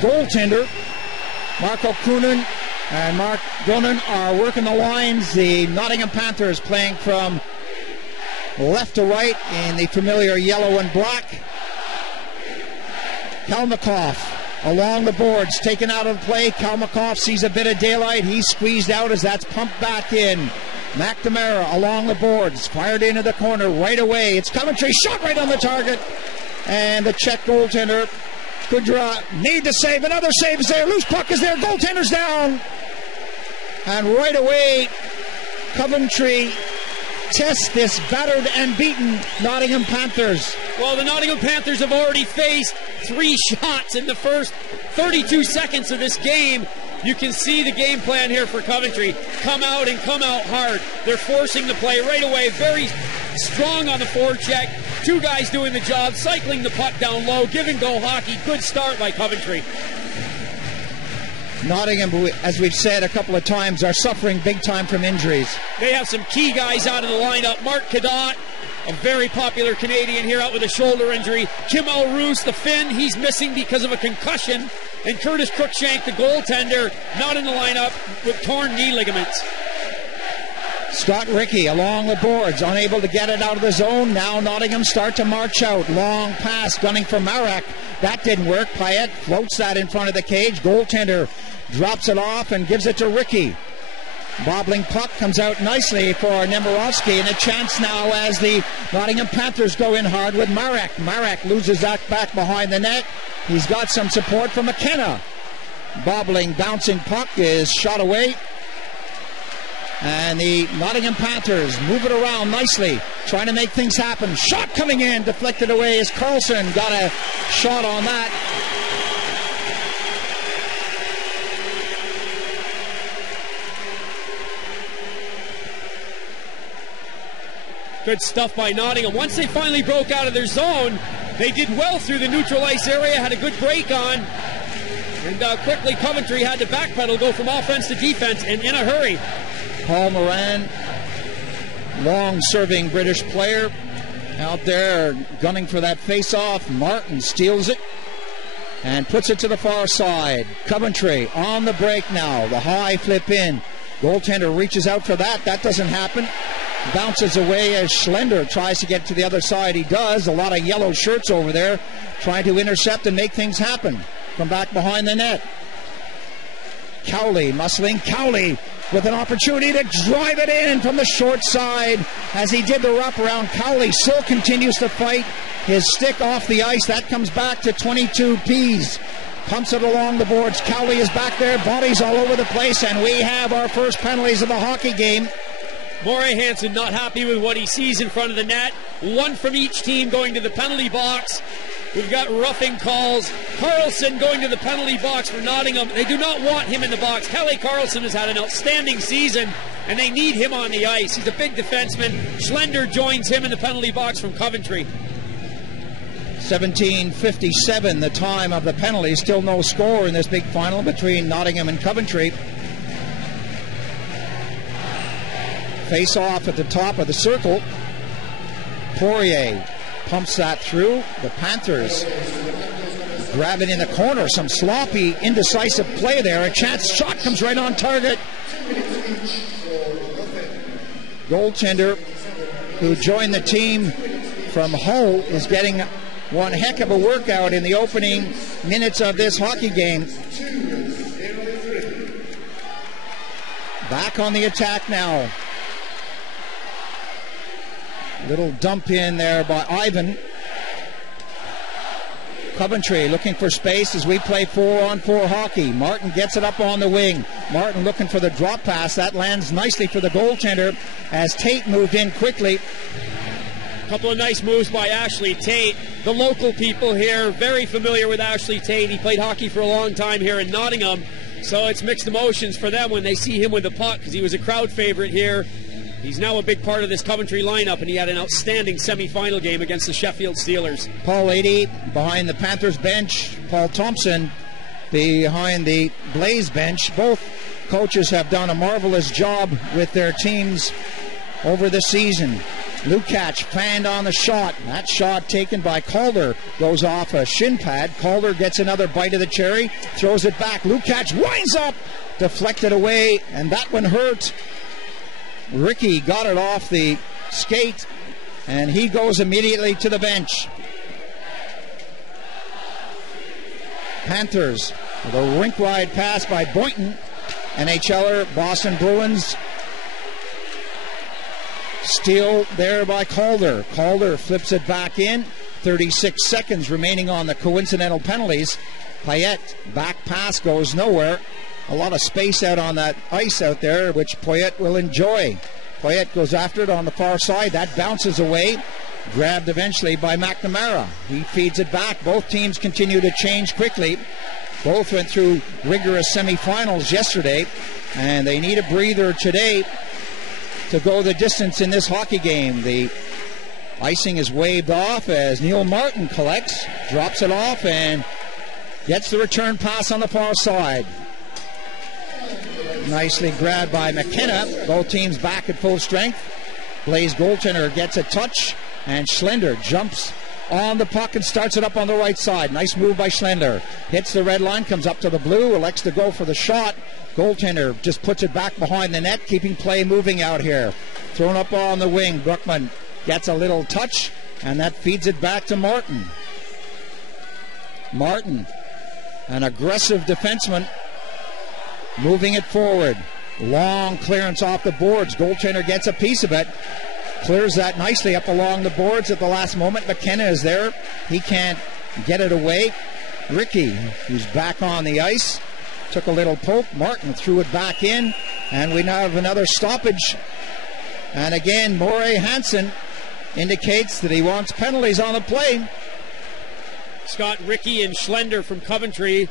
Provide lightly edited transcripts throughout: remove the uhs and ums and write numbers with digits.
goaltender. Marco Kunin and Mark Grunin are working the lines. The Nottingham Panthers playing from left to right in the familiar yellow and black. Kalmakoff along the boards, taken out of play. Kalmakoff sees a bit of daylight. He's squeezed out as that's pumped back in. McNamara along the boards, fired into the corner right away. It's Coventry, shot right on the target. And the Czech goaltender, Kudra, need to save. Another save is there. Loose puck is there. Goaltender's down. And right away, Coventry test this battered and beaten Nottingham Panthers. Well, the Nottingham Panthers have already faced 3 shots in the first 32 seconds of this game. You can see the game plan here for Coventry. Come out and come out hard. They're forcing the play right away. Very strong on the forecheck. 2 guys doing the job, cycling the puck down low, give and go hockey. Good start by Coventry. Nottingham, as we've said a couple of times, are suffering big time from injuries. They have some key guys out of the lineup. Mark Cadot, a very popular Canadian here, out with a shoulder injury. Kim Elroos, the Finn, he's missing because of a concussion. And Curtis Cruikshank, the goaltender, not in the lineup with torn knee ligaments. Scott Rickey along the boards, unable to get it out of the zone. Now Nottingham start to march out. Long pass, gunning for Marek. That didn't work. Payet floats that in front of the cage. Goaltender drops it off and gives it to Rickey. Bobbling puck comes out nicely for Nemirovsky, and a chance now as the Nottingham Panthers go in hard with Marek. Marek loses that back behind the net. He's got some support from McKenna. Bobbling, bouncing puck is shot away. And the Nottingham Panthers move it around nicely, trying to make things happen. Shot coming in, deflected away as Carlson got a shot on that. Good stuff by Nottingham. Once they finally broke out of their zone, they did well through the neutral ice area, had a good break on, and quickly Coventry had to backpedal, go from offense to defense, and in a hurry. Paul Moran, long-serving British player, out there gunning for that face-off. Martin steals it and puts it to the far side. Coventry on the break now. The high flip in. Goaltender reaches out for that. That doesn't happen. Bounces away as Schlender tries to get to the other side. He does. A lot of yellow shirts over there trying to intercept and make things happen from back behind the net. Cowley muscling. Cowley with an opportunity to drive it in from the short side as he did the wraparound. Cowley still continues to fight. His stick off the ice. That comes back to 22 Pease. Pumps it along the boards. Cowley is back there. Bodies all over the place. And we have our first penalties of the hockey game. Morey Hansen not happy with what he sees in front of the net. 1 from each team going to the penalty box. We've got roughing calls. Carlson going to the penalty box for Nottingham. They do not want him in the box. Kelly Carlson has had an outstanding season, and they need him on the ice. He's a big defenseman. Schlender joins him in the penalty box from Coventry. 17:57, the time of the penalty. Still no score in this big final between Nottingham and Coventry. Face off at the top of the circle. Poirier pumps that through. The Panthers grab it in the corner. Some sloppy, indecisive play there. A chance shot comes right on target. Goaltender, who joined the team from Hull, is getting one heck of a workout in the opening minutes of this hockey game. Back on the attack now. Little dump in there by Ivan. Coventry looking for space as we play 4-on-4 hockey. Martin gets it up on the wing. Martin looking for the drop pass. That lands nicely for the goaltender as Tate moved in quickly. A couple of nice moves by Ashley Tate. The local people here very familiar with Ashley Tate. He played hockey for a long time here in Nottingham, so it's mixed emotions for them when they see him with the puck because he was a crowd favorite here. He's now a big part of this Coventry lineup, and he had an outstanding semi-final game against the Sheffield Steelers. Paul Adey behind the Panthers bench. Paul Thompson behind the Blaze bench. Both coaches have done a marvelous job with their teams over the season. Lukács fanned on the shot. That shot taken by Calder goes off a shin pad. Calder gets another bite of the cherry, throws it back. Lukács winds up, deflected away, and that one hurt. Ricky got it off the skate, and he goes immediately to the bench. Panthers with a rink-wide pass by Boynton. NHLer, Boston Bruins. Steal there by Calder. Calder flips it back in. 36 seconds remaining on the coincidental penalties. Payet, back pass goes nowhere. A lot of space out on that ice out there, which Payet will enjoy. Payet goes after it on the far side. That bounces away. Grabbed eventually by McNamara. He feeds it back. Both teams continue to change quickly. Both went through rigorous semifinals yesterday, and they need a breather today to go the distance in this hockey game. The icing is waved off as Neil Martin collects, drops it off, and gets the return pass on the far side. Nicely grabbed by McKenna. Both teams back at full strength. Blaze goaltender gets a touch, and Schlender jumps on the puck and starts it up on the right side. Nice move by Schlender. Hits the red line, comes up to the blue, elects to go for the shot. Goaltender just puts it back behind the net, keeping play moving out here. Thrown up on the wing. Brookman gets a little touch, and that feeds it back to Martin. Martin, an aggressive defenseman, moving it forward. Long clearance off the boards. Goaltender gets a piece of it. Clears that nicely up along the boards at the last moment. McKenna is there. He can't get it away. Ricky, who's back on the ice, took a little poke. Martin threw it back in, and we now have another stoppage. And again, Moray Hansen indicates that he wants penalties on the play. Scott, Ricky and Schlender from Coventry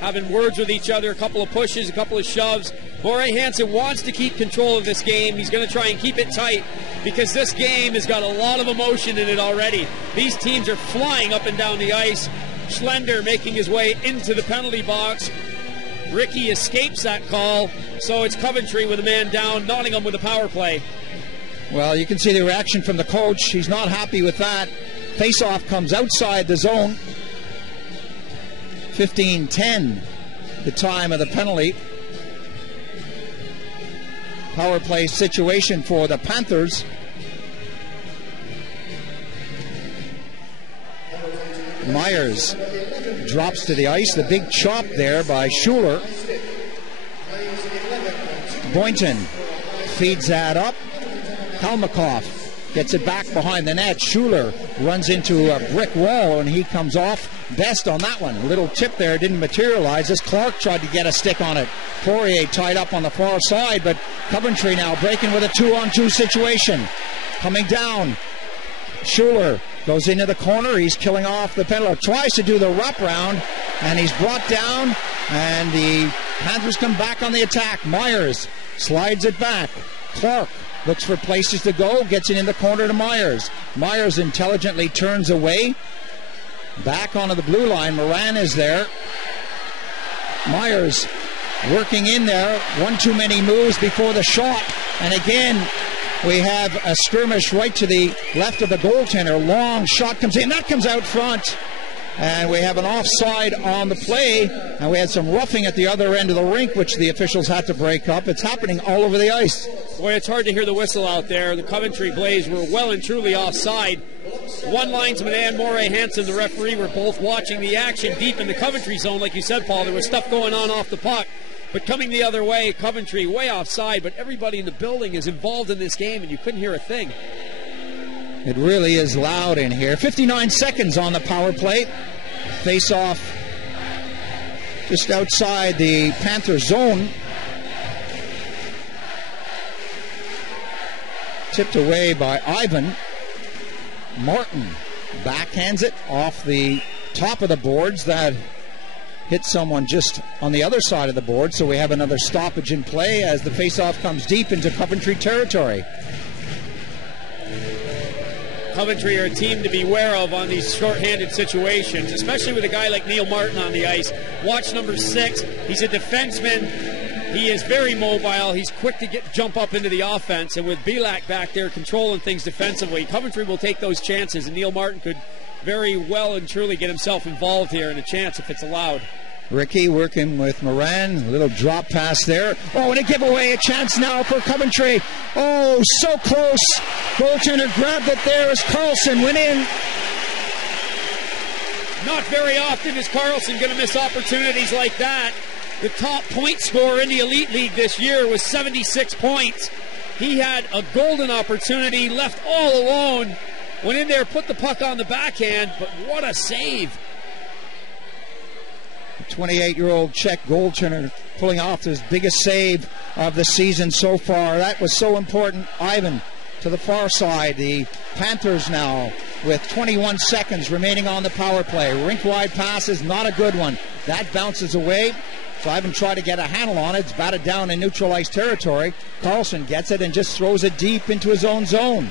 having words with each other, a couple of pushes, a couple of shoves. Moray Hansen wants to keep control of this game. He's going to try and keep it tight because this game has got a lot of emotion in it already. These teams are flying up and down the ice. Schlender making his way into the penalty box. Ricky escapes that call, so it's Coventry with a man down, Nottingham with a power play. Well, you can see the reaction from the coach. He's not happy with that. Face-off comes outside the zone. 15-10, the time of the penalty. Power play situation for the Panthers. Myers drops to the ice. The big chop there by Schuler. Boynton feeds that up. Kalmakoff gets it back behind the net. Schuler runs into a brick wall, and he comes off best on that one. A little tip there didn't materialize as Clark tried to get a stick on it. Poirier tied up on the far side, but Coventry now breaking with a 2-on-2 situation. Coming down. Schuler goes into the corner. He's killing off the penalty. Tries to do the wraparound, and he's brought down, and the Panthers come back on the attack. Myers slides it back. Clark looks for places to go, gets it in the corner to Myers. Myers intelligently turns away. Back onto the blue line. Moran is there. Myers working in there. One too many moves before the shot. And again, we have a skirmish right to the left of the goaltender. Long shot comes in. That comes out front. And we have an offside on the play. And we had some roughing at the other end of the rink, which the officials had to break up. It's happening all over the ice. Boy, it's hard to hear the whistle out there. The Coventry Blaze were well and truly offside. One linesman and Moray Hansen, the referee, were both watching the action deep in the Coventry zone. Like you said, Paul, there was stuff going on off the puck. But coming the other way, Coventry way offside. But everybody in the building is involved in this game, and you couldn't hear a thing. It really is loud in here. 59 seconds on the power play. Face off just outside the Panther zone. Tipped away by Ivan. Martin backhands it off the top of the boards. That hit someone just on the other side of the board. So we have another stoppage in play as the face-off comes deep into Coventry territory. Coventry are a team to be aware of on these short-handed situations, especially with a guy like Neil Martin on the ice. Watch number 6. He's a defenseman He is very mobile. He's quick to jump up into the offense, and with Belak back there controlling things defensively, Coventry will take those chances, and Neil Martin could very well and truly get himself involved here in a chance if it's allowed. Ricky working with Moran, a little drop pass there. Oh, and a giveaway, a chance now for Coventry. Oh, so close. Goaltender grabbed it there as Carlson went in. Not very often is Carlson going to miss opportunities like that. The top point scorer in the Elite League this year was 76 points. He had a golden opportunity, left all alone, went in there, put the puck on the backhand, but what a save. 28-year-old Czech goaltender pulling off his biggest save of the season so far. That was so important. Ivan to the far side. The Panthers now with 21 seconds remaining on the power play. Rink-wide pass is not a good one. That bounces away. So Ivan tried to get a handle on it. It's batted down in neutralized territory. Carlson gets it and just throws it deep into his own zone.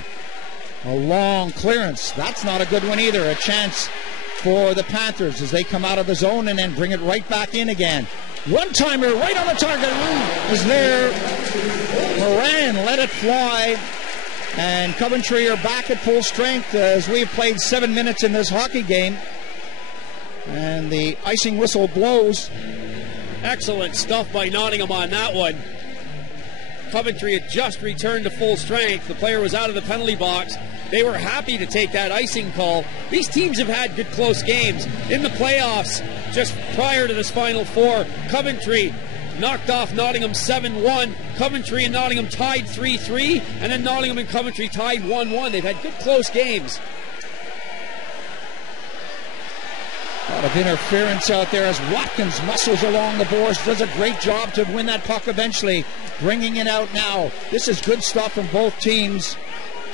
A long clearance. That's not a good one either. A chance for the Panthers as they come out of the zone and then bring it right back in again. One-timer right on the target is there. Moran let it fly. And Coventry are back at full strength as we have played 7 minutes in this hockey game. And the icing whistle blows. Excellent stuff by Nottingham on that one. Coventry had just returned to full strength. The player was out of the penalty box. They were happy to take that icing call. These teams have had good close games. In the playoffs, just prior to this Final Four, Coventry knocked off Nottingham 7-1. Coventry and Nottingham tied 3-3, and then Nottingham and Coventry tied 1-1. They've had good close games. A lot of interference out there as Watkins muscles along the boards, does a great job to win that puck eventually, bringing it out now. This is good stuff from both teams.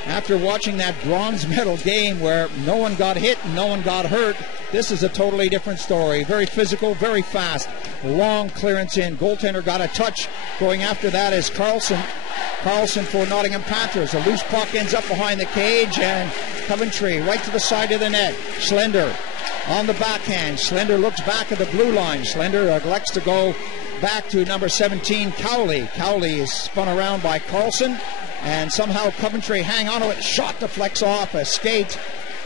After watching that bronze medal game where no one got hit and no one got hurt, this is a totally different story. Very physical, very fast. Long clearance in. Goaltender got a touch. Going after that is Carlson. Carlson for Nottingham Panthers. A loose puck ends up behind the cage, and Coventry right to the side of the net. Schlender on the backhand. Schlender looks back at the blue line. Schlender elects to go back to number 17, Cowley. Cowley is spun around by Carlson, and somehow Coventry hang on to it. Shot deflects off a skate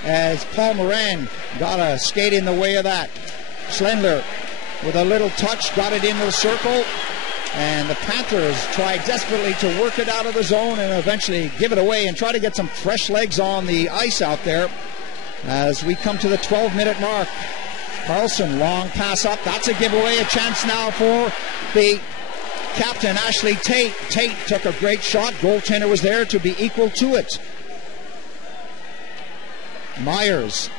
as Paul Moran got a skate in the way of that. Schlender with a little touch got it into the circle, and the Panthers tried desperately to work it out of the zone and eventually give it away and try to get some fresh legs on the ice out there as we come to the 12-minute mark. Carlson, long pass up. That's a giveaway. A chance now for the captain, Ashley Tate. Tate took a great shot. Goaltender was there to be equal to it. Myers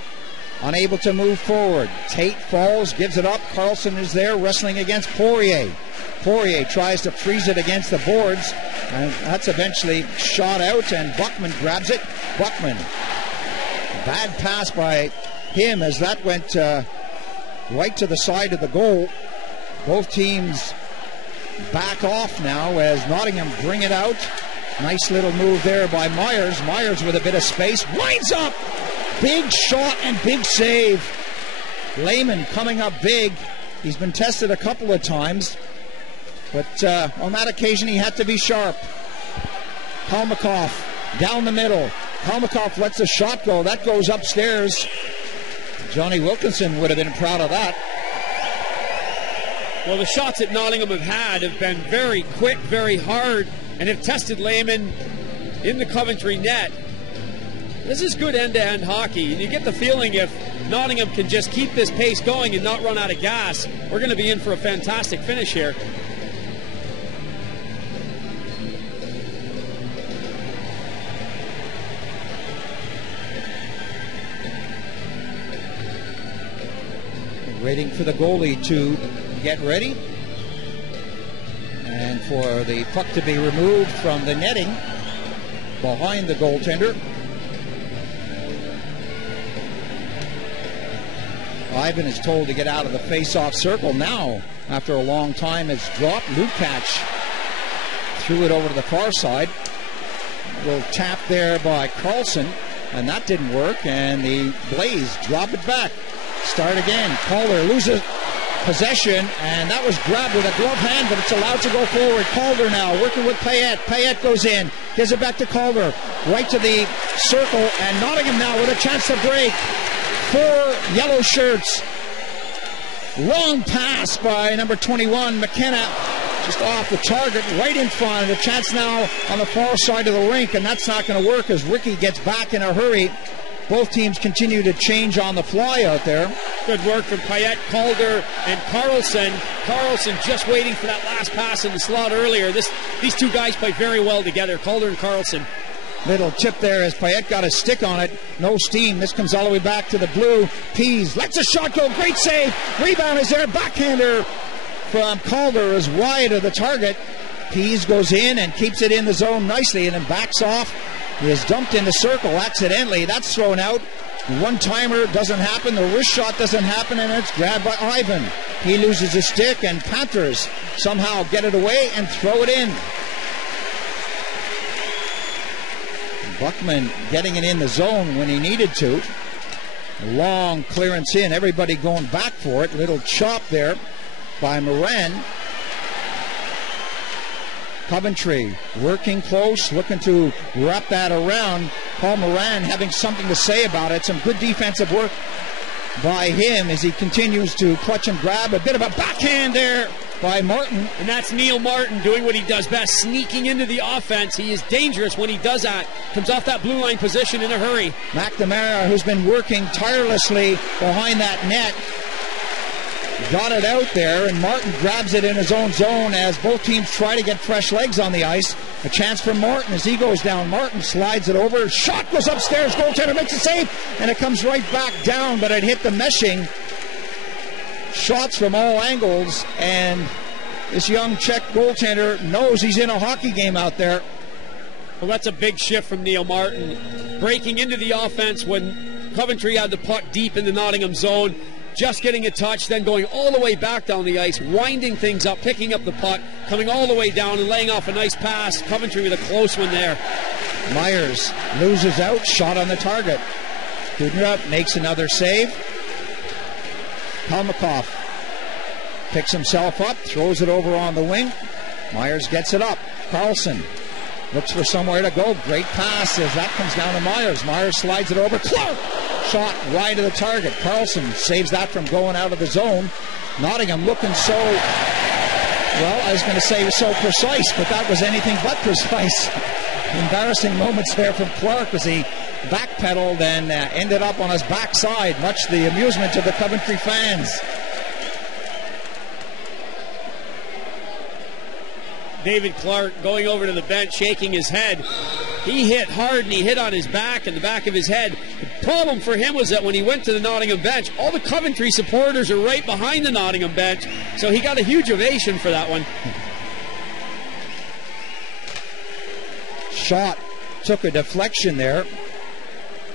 unable to move forward. Tate falls, gives it up. Carlson is there wrestling against Poirier. Poirier tries to freeze it against the boards, and that's eventually shot out, and Buckman grabs it. Buckman, bad pass by him as that went right to the side of the goal. Both teams back off now as Nottingham bring it out. Nice little move there by Myers. Myers with a bit of space. Winds up! Big shot and big save. Lehman coming up big. He's been tested a couple of times, but on that occasion he had to be sharp. Kalmakoff down the middle. Kalmakoff lets a shot go. That goes upstairs. Johnny Wilkinson would have been proud of that. Well, the shots that Nottingham have been very quick, very hard, and have tested Lehman in the Coventry net. This is good end-to-end hockey, and you get the feeling if Nottingham can just keep this pace going and not run out of gas, we're going to be in for a fantastic finish here. Waiting for the goalie to get ready and for the puck to be removed from the netting behind the goaltender. Ivan is told to get out of the face-off circle now. After a long time, it's dropped. Lukács threw it over to the far side. A little tap there by Carlson, and that didn't work, and the Blaze drop it back. Start again. Calder loses. possession, and that was grabbed with a glove hand, but it's allowed to go forward. Calder now working with Payette. Payette goes in, gives it back to Calder, right to the circle, and Nottingham now with a chance to break. 4 yellow shirts. Long pass by number 21, McKenna, just off the target, right in front. A chance now on the far side of the rink, and that's not going to work as Ricky gets back in a hurry. Both teams continue to change on the fly out there. Good work from Payette, Calder, and Carlson. Carlson just waiting for that last pass in the slot earlier. These two guys play very well together, Calder and Carlson. Little tip there as Payette got a stick on it. No steam. This comes all the way back to the blue. Pease lets a shot go. Great save. Rebound is there. Backhander from Calder is wide of the target. Pease goes in and keeps it in the zone nicely and then backs off. He is dumped in the circle accidentally. That's thrown out. One-timer doesn't happen. The wrist shot doesn't happen, and it's grabbed by Ivan. He loses his stick, and Panthers somehow get it away and throw it in. Buckman getting it in the zone when he needed to. Long clearance in. Everybody going back for it. Little chop there by Moran. Coventry working close, looking to wrap that around. Paul Moran having something to say about it. Some good defensive work by him as he continues to clutch and grab. A bit of a backhand there by Martin. And that's Neil Martin doing what he does best, sneaking into the offense. He is dangerous when he does that. Comes off that blue line position in a hurry. McNamara, who's been working tirelessly behind that net, got it out there, and Martin grabs it in his own zone as both teams try to get fresh legs on the ice. A chance for Martin as he goes down. Martin slides it over. Shot goes upstairs. Goaltender makes a save, and it comes right back down, but it hit the meshing. Shots from all angles, and this young Czech goaltender knows he's in a hockey game out there. Well, that's a big shift from Neil Martin. Breaking into the offense when Coventry had the puck deep in the Nottingham zone. Just getting a touch, then going all the way back down the ice, winding things up, picking up the puck, coming all the way down and laying off a nice pass. Coventry with a close one there. Myers loses out, shot on the target. Kudrup makes another save. Kalmakov picks himself up, throws it over on the wing. Myers gets it up. Carlson looks for somewhere to go. Great pass as that comes down to Myers. Myers slides it over. Clark! Shot wide of the target. Carlson saves that from going out of the zone. Nottingham looking so, well, I was going to say so precise, but that was anything but precise. Embarrassing moments there from Clark as he backpedaled and ended up on his backside, much to the amusement of the Coventry fans. David Clark going over to the bench, shaking his head. He hit hard and he hit on his back and the back of his head. The problem for him was that when he went to the Nottingham bench, all the Coventry supporters are right behind the Nottingham bench, so he got a huge ovation for that one. Shot took a deflection there.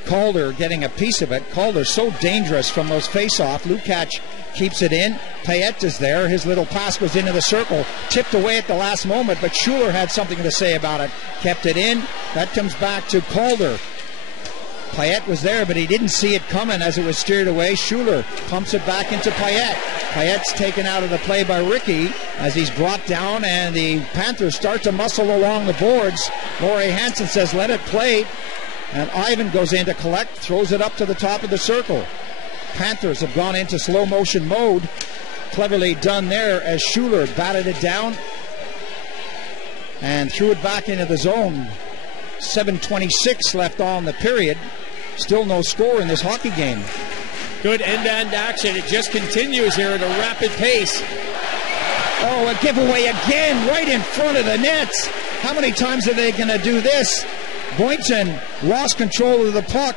Calder getting a piece of it. Calder so dangerous from those face-off. Lukács keeps it in. Payette is there. His little pass goes into the circle. Tipped away at the last moment, but Schuler had something to say about it. Kept it in. That comes back to Calder. Payette was there, but he didn't see it coming as it was steered away. Schuler pumps it back into Payette. Payette's taken out of the play by Ricky as he's brought down, and the Panthers start to muscle along the boards. Laurie Hansen says, let it play. And Ivan goes in to collect, throws it up to the top of the circle. Panthers have gone into slow motion mode. Cleverly done there as Schuler batted it down and threw it back into the zone. 7:26 left on the period. Still no score in this hockey game. Good end-to-end action. It just continues here at a rapid pace. Oh, a giveaway again right in front of the nets. How many times are they going to do this? Boynton lost control of the puck.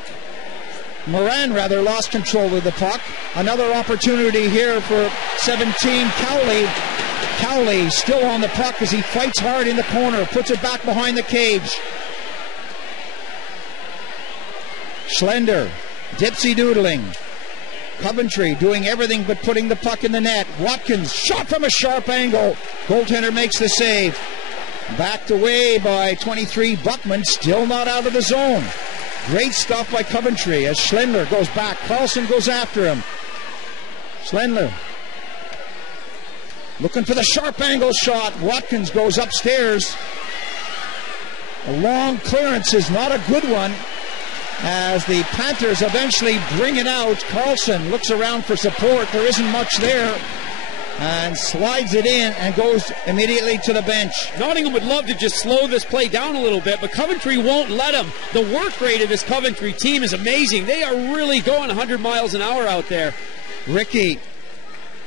Moran, rather, lost control of the puck. Another opportunity here for 17, Cowley. Cowley still on the puck as he fights hard in the corner, puts it back behind the cage. Schlender, dipsy-doodling. Coventry doing everything but putting the puck in the net. Watkins, shot from a sharp angle. Goaltender makes the save. Backed away by 23, Buckman, still not out of the zone. Great stuff by Coventry as Schlender goes back. Carlson goes after him. Schlender Looking for the sharp angle shot. Watkins goes upstairs. A long clearance is not a good one as the Panthers eventually bring it out. Carlson looks around for support. There isn't much there. And slides it in and goes immediately to the bench. Nottingham would love to just slow this play down a little bit, but Coventry won't let them. The work rate of this Coventry team is amazing. They are really going 100 miles an hour out there. Ricky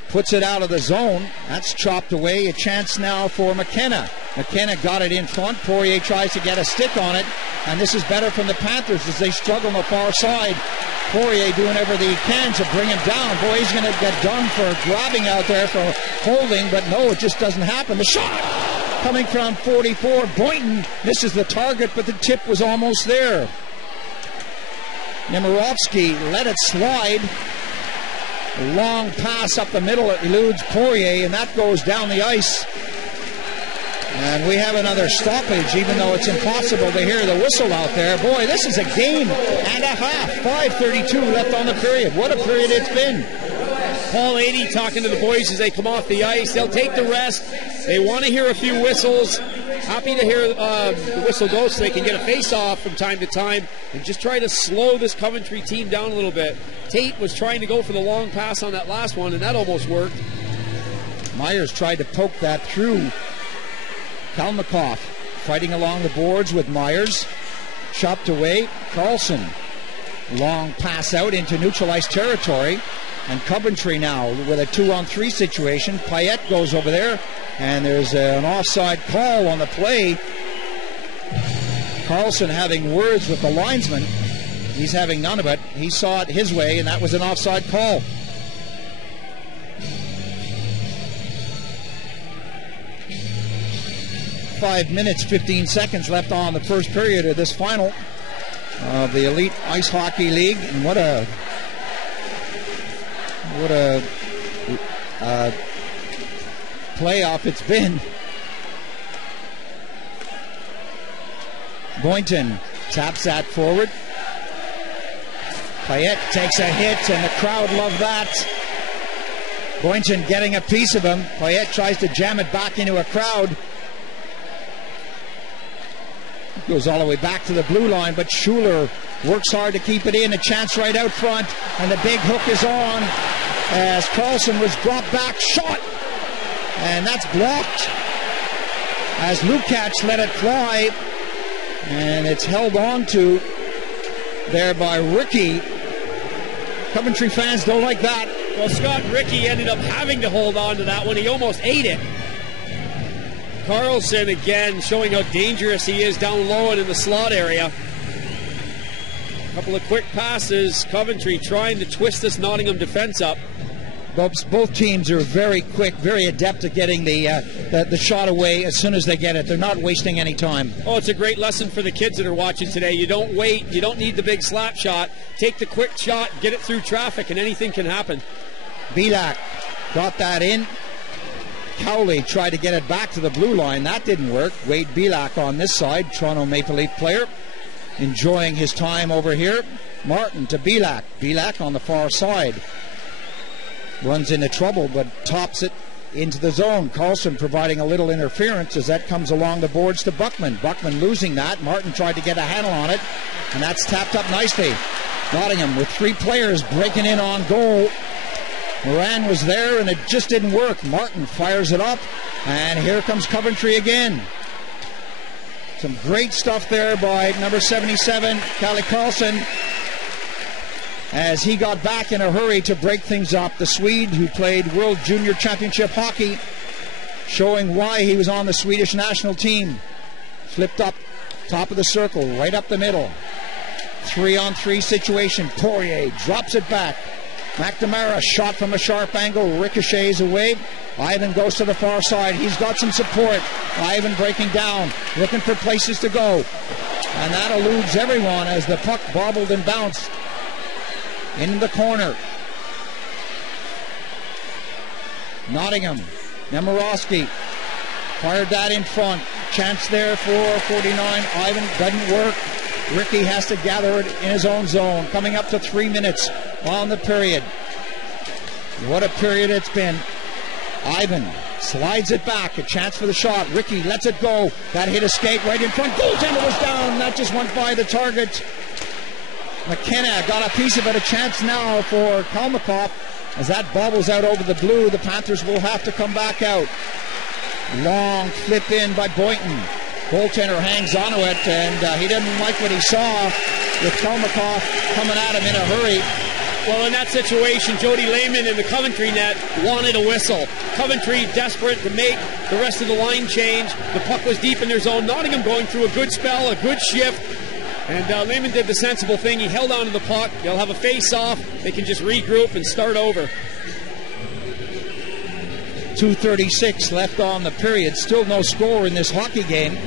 puts it out of the zone. That's chopped away. A chance now for McKenna. McKenna got it in front. Poirier tries to get a stick on it. And this is better from the Panthers as they struggle on the far side. Poirier doing everything he can to bring him down. Boy, he's going to get done for grabbing out there for holding, but no, it just doesn't happen. The shot coming from 44. Boynton misses the target, but the tip was almost there. Nemirovsky let it slide. A long pass up the middle. It eludes Poirier, and that goes down the ice. And we have another stoppage, even though it's impossible to hear the whistle out there. Boy, this is a game and a half. 5:32 left on the period. What a period it's been. Paul 80 talking to the boys as they come off the ice. They'll take the rest. They want to hear a few whistles. Happy to hear the whistle go so they can get a face-off from time to time and just try to slow this Coventry team down a little bit. Tate was trying to go for the long pass on that last one, and that almost worked. Myers tried to poke that through. Kalmakoff fighting along the boards with Myers. Chopped away. Carlson. Long pass out into neutralized territory. And Coventry now with a 2-on-3 situation. Payette goes over there. And there's an offside call on the play. Carlson having words with the linesman. He's having none of it. He saw it his way, and that was an offside call. Five minutes, 15 seconds left on the first period of this final of the Elite Ice Hockey League. And what a playoff it's been. Boynton taps that forward. Payette takes a hit, and the crowd love that. Boynton getting a piece of him. Payette tries to jam it back into a crowd. Goes all the way back to the blue line, but Schuler works hard to keep it in. A chance right out front, and the big hook is on as Carlson was brought back. Shot! And that's blocked as Lukács let it fly, and it's held on to there by Ricky. Coventry fans don't like that. Well, Scott Ricky ended up having to hold on to that one. He almost ate it. Carlson again showing how dangerous he is down low and in the slot area. A couple of quick passes. Coventry trying to twist this Nottingham defense up. Both teams are very quick, very adept at getting the shot away as soon as they get it. They're not wasting any time. Oh, it's a great lesson for the kids that are watching today. You don't wait. You don't need the big slap shot. Take the quick shot, get it through traffic, and anything can happen. Bilak got that in. Cowley tried to get it back to the blue line. That didn't work. Wade Bilak on this side, Toronto Maple Leaf player, enjoying his time over here. Martin to Bilak. Bilak on the far side. Runs into trouble, but tops it into the zone. Carlson providing a little interference as that comes along the boards to Buckman. Buckman losing that. Martin tried to get a handle on it, and that's tapped up nicely. Nottingham with three players breaking in on goal. Moran was there, and it just didn't work. Martin fires it up, and here comes Coventry again. Some great stuff there by number 77, Kalle Carlson, as he got back in a hurry to break things up. The Swede who played World Junior Championship hockey, showing why he was on the Swedish national team. Flipped up, top of the circle, right up the middle. 3-on-3 situation. Poirier drops it back. McNamara shot from a sharp angle, ricochets away. Ivan goes to the far side. He's got some support. Ivan breaking down, looking for places to go. And that eludes everyone as the puck bobbled and bounced into the corner. Nottingham, Nemirovsky fired that in front. Chance there for 49. Ivan doesn't work. Ricky has to gather it in his own zone. Coming up to 3 minutes on the period. What a period it's been. Ivan slides it back. A chance for the shot. Ricky lets it go. That hit a skate right in front. Goaltender was down. That just went by the target. McKenna got a piece of it. A chance now for Kalmakoff. As that bobbles out over the blue, the Panthers will have to come back out. Long flip in by Boynton. Goaltender hangs onto it, and he didn't like what he saw with Kalmakoff coming at him in a hurry. Well, in that situation, Jody Lehman in the Coventry net wanted a whistle. Coventry desperate to make the rest of the line change. The puck was deep in their zone. Nottingham going through a good spell, a good shift. And Lehman did the sensible thing. He held on to the puck. They'll have a face-off. They can just regroup and start over. 2:36 left on the period. Still no score in this hockey game.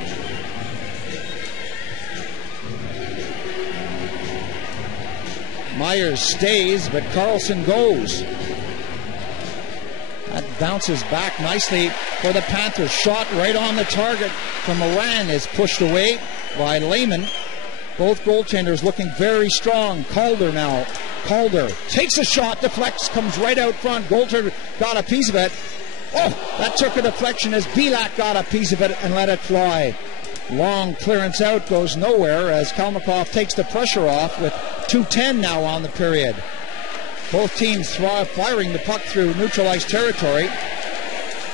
Myers stays, but Carlson goes. That bounces back nicely for the Panthers. Shot right on the target from Moran is pushed away by Lehman. Both goaltenders looking very strong. Calder now. Calder takes a shot, deflects, comes right out front. Goaltender got a piece of it. Oh, that took a deflection as Belak got a piece of it and let it fly. Long clearance out goes nowhere as Kalmakoff takes the pressure off with 2:10 now on the period. Both teams firing the puck through neutralized territory.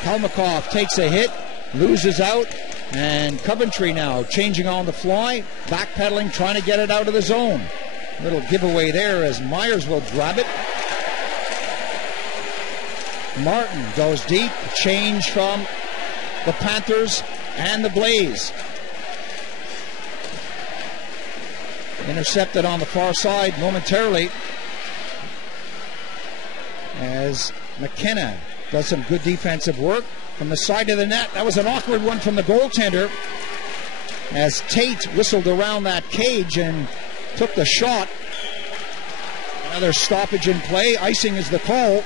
Kalmakoff takes a hit, loses out, and Coventry now changing on the fly, backpedaling, trying to get it out of the zone. Little giveaway there as Myers will grab it. Martin goes deep, change from the Panthers and the Blaze. Intercepted on the far side momentarily as McKenna does some good defensive work from the side of the net. That was an awkward one from the goaltender as Tate whistled around that cage and took the shot. Another stoppage in play. Icing is the call.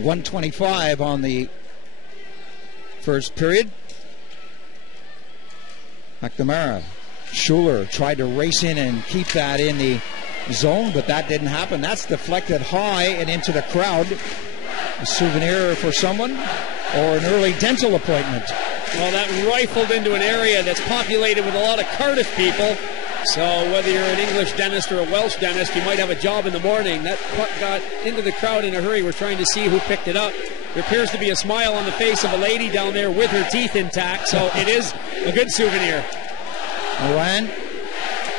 .125 on the first period. McNamara. Schuler tried to race in and keep that in the zone, but that didn't happen. That's deflected high and into the crowd. A souvenir for someone or an early dental appointment. Well, that rifled into an area that's populated with a lot of Cardiff people. So whether you're an English dentist or a Welsh dentist, you might have a job in the morning. That puck got into the crowd in a hurry. We're trying to see who picked it up. There appears to be a smile on the face of a lady down there with her teeth intact, so it is a good souvenir. Moran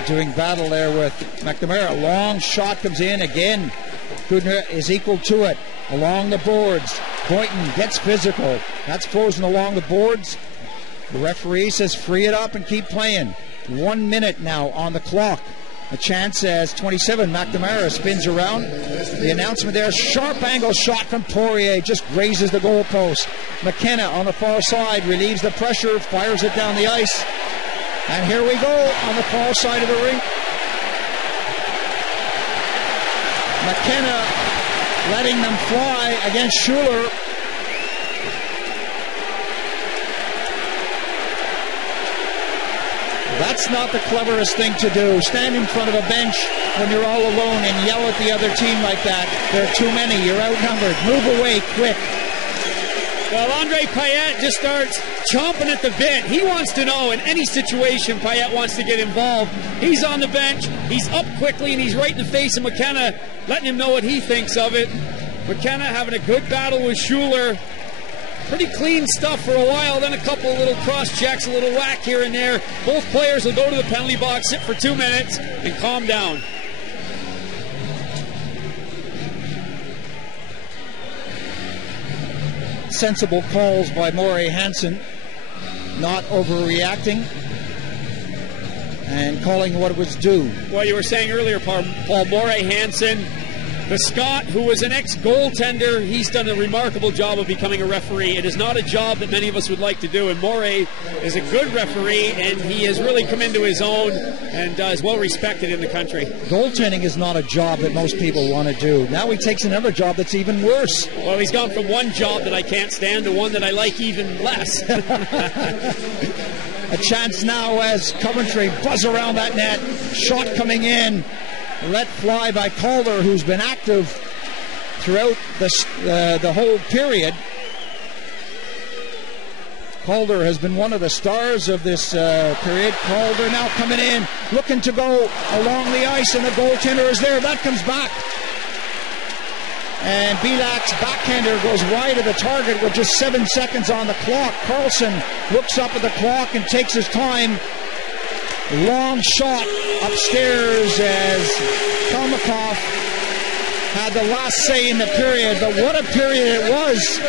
doing battle there with McNamara. A long shot comes in again. Goodner is equal to it. Along the boards. Boynton gets physical. That's frozen along the boards. The referee says free it up and keep playing. 1 minute now on the clock. A chance as 27 McNamara spins around. The announcement there, sharp angle shot from Poirier, just grazes the goalpost. McKenna on the far side relieves the pressure, fires it down the ice. And here we go on the far side of the rink. McKenna letting them fly against Schuler. That's not the cleverest thing to do. Stand in front of a bench when you're all alone and yell at the other team like that. There are too many. You're outnumbered. Move away quick. Well, Andre Payette just starts chomping at the bit. He wants to know in any situation Payette wants to get involved. He's on the bench. He's up quickly, and he's right in the face of McKenna, letting him know what he thinks of it. McKenna having a good battle with Schuler. Pretty clean stuff for a while, then a couple of little cross-checks, a little whack here and there. Both players will go to the penalty box, sit for 2 minutes, and calm down. Sensible calls by Morey Hansen, not overreacting and calling what was due. Well, you were saying earlier, Paul, Morey Hansen The Scot, who was an ex-goaltender, he's done a remarkable job of becoming a referee. It is not a job that many of us would like to do, and Morey is a good referee, and he has really come into his own and is well respected in the country. Goaltending is not a job that most people want to do. Now he takes another job that's even worse. Well, he's gone from one job that I can't stand to one that I like even less. A chance now as Coventry buzz around that net. Shot coming in. Let fly by Calder, who's been active throughout the whole period. Calder has been one of the stars of this period. Calder now coming in, looking to go along the ice, and the goaltender is there. That comes back. And Bilak's backhander goes wide of the target with just 7 seconds on the clock. Carlson looks up at the clock and takes his time. Long shot upstairs as Kalmakov had the last say in the period, but what a period it was.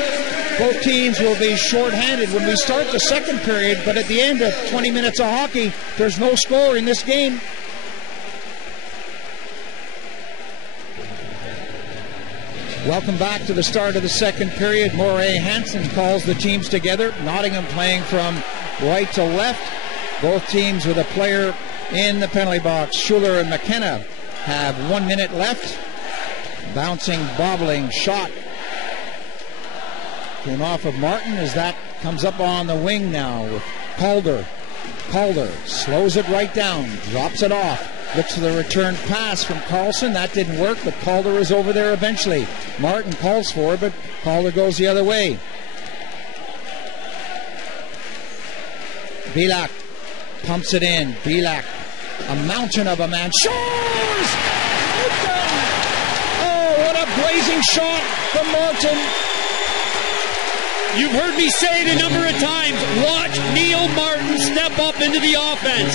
Both teams will be shorthanded when we start the second period, but at the end of 20 minutes of hockey, there's no score in this game. Welcome back to the start of the second period. Morey Hansen calls the teams together. Nottingham playing from right to left. Both teams with a player in the penalty box. Schuler and McKenna have 1 minute left. Bouncing, bobbling shot. Came off of Martin as that comes up on the wing now with Calder. Calder slows it right down, drops it off. Looks for the return pass from Carlson. That didn't work, but Calder is over there eventually. Martin calls for it, but Calder goes the other way. Bilak pumps it in. Bilak, a mountain of a man. Shores! Oh, what a blazing shot from Martin. You've heard me say it a number of times. Watch Neil Martin step up into the offense.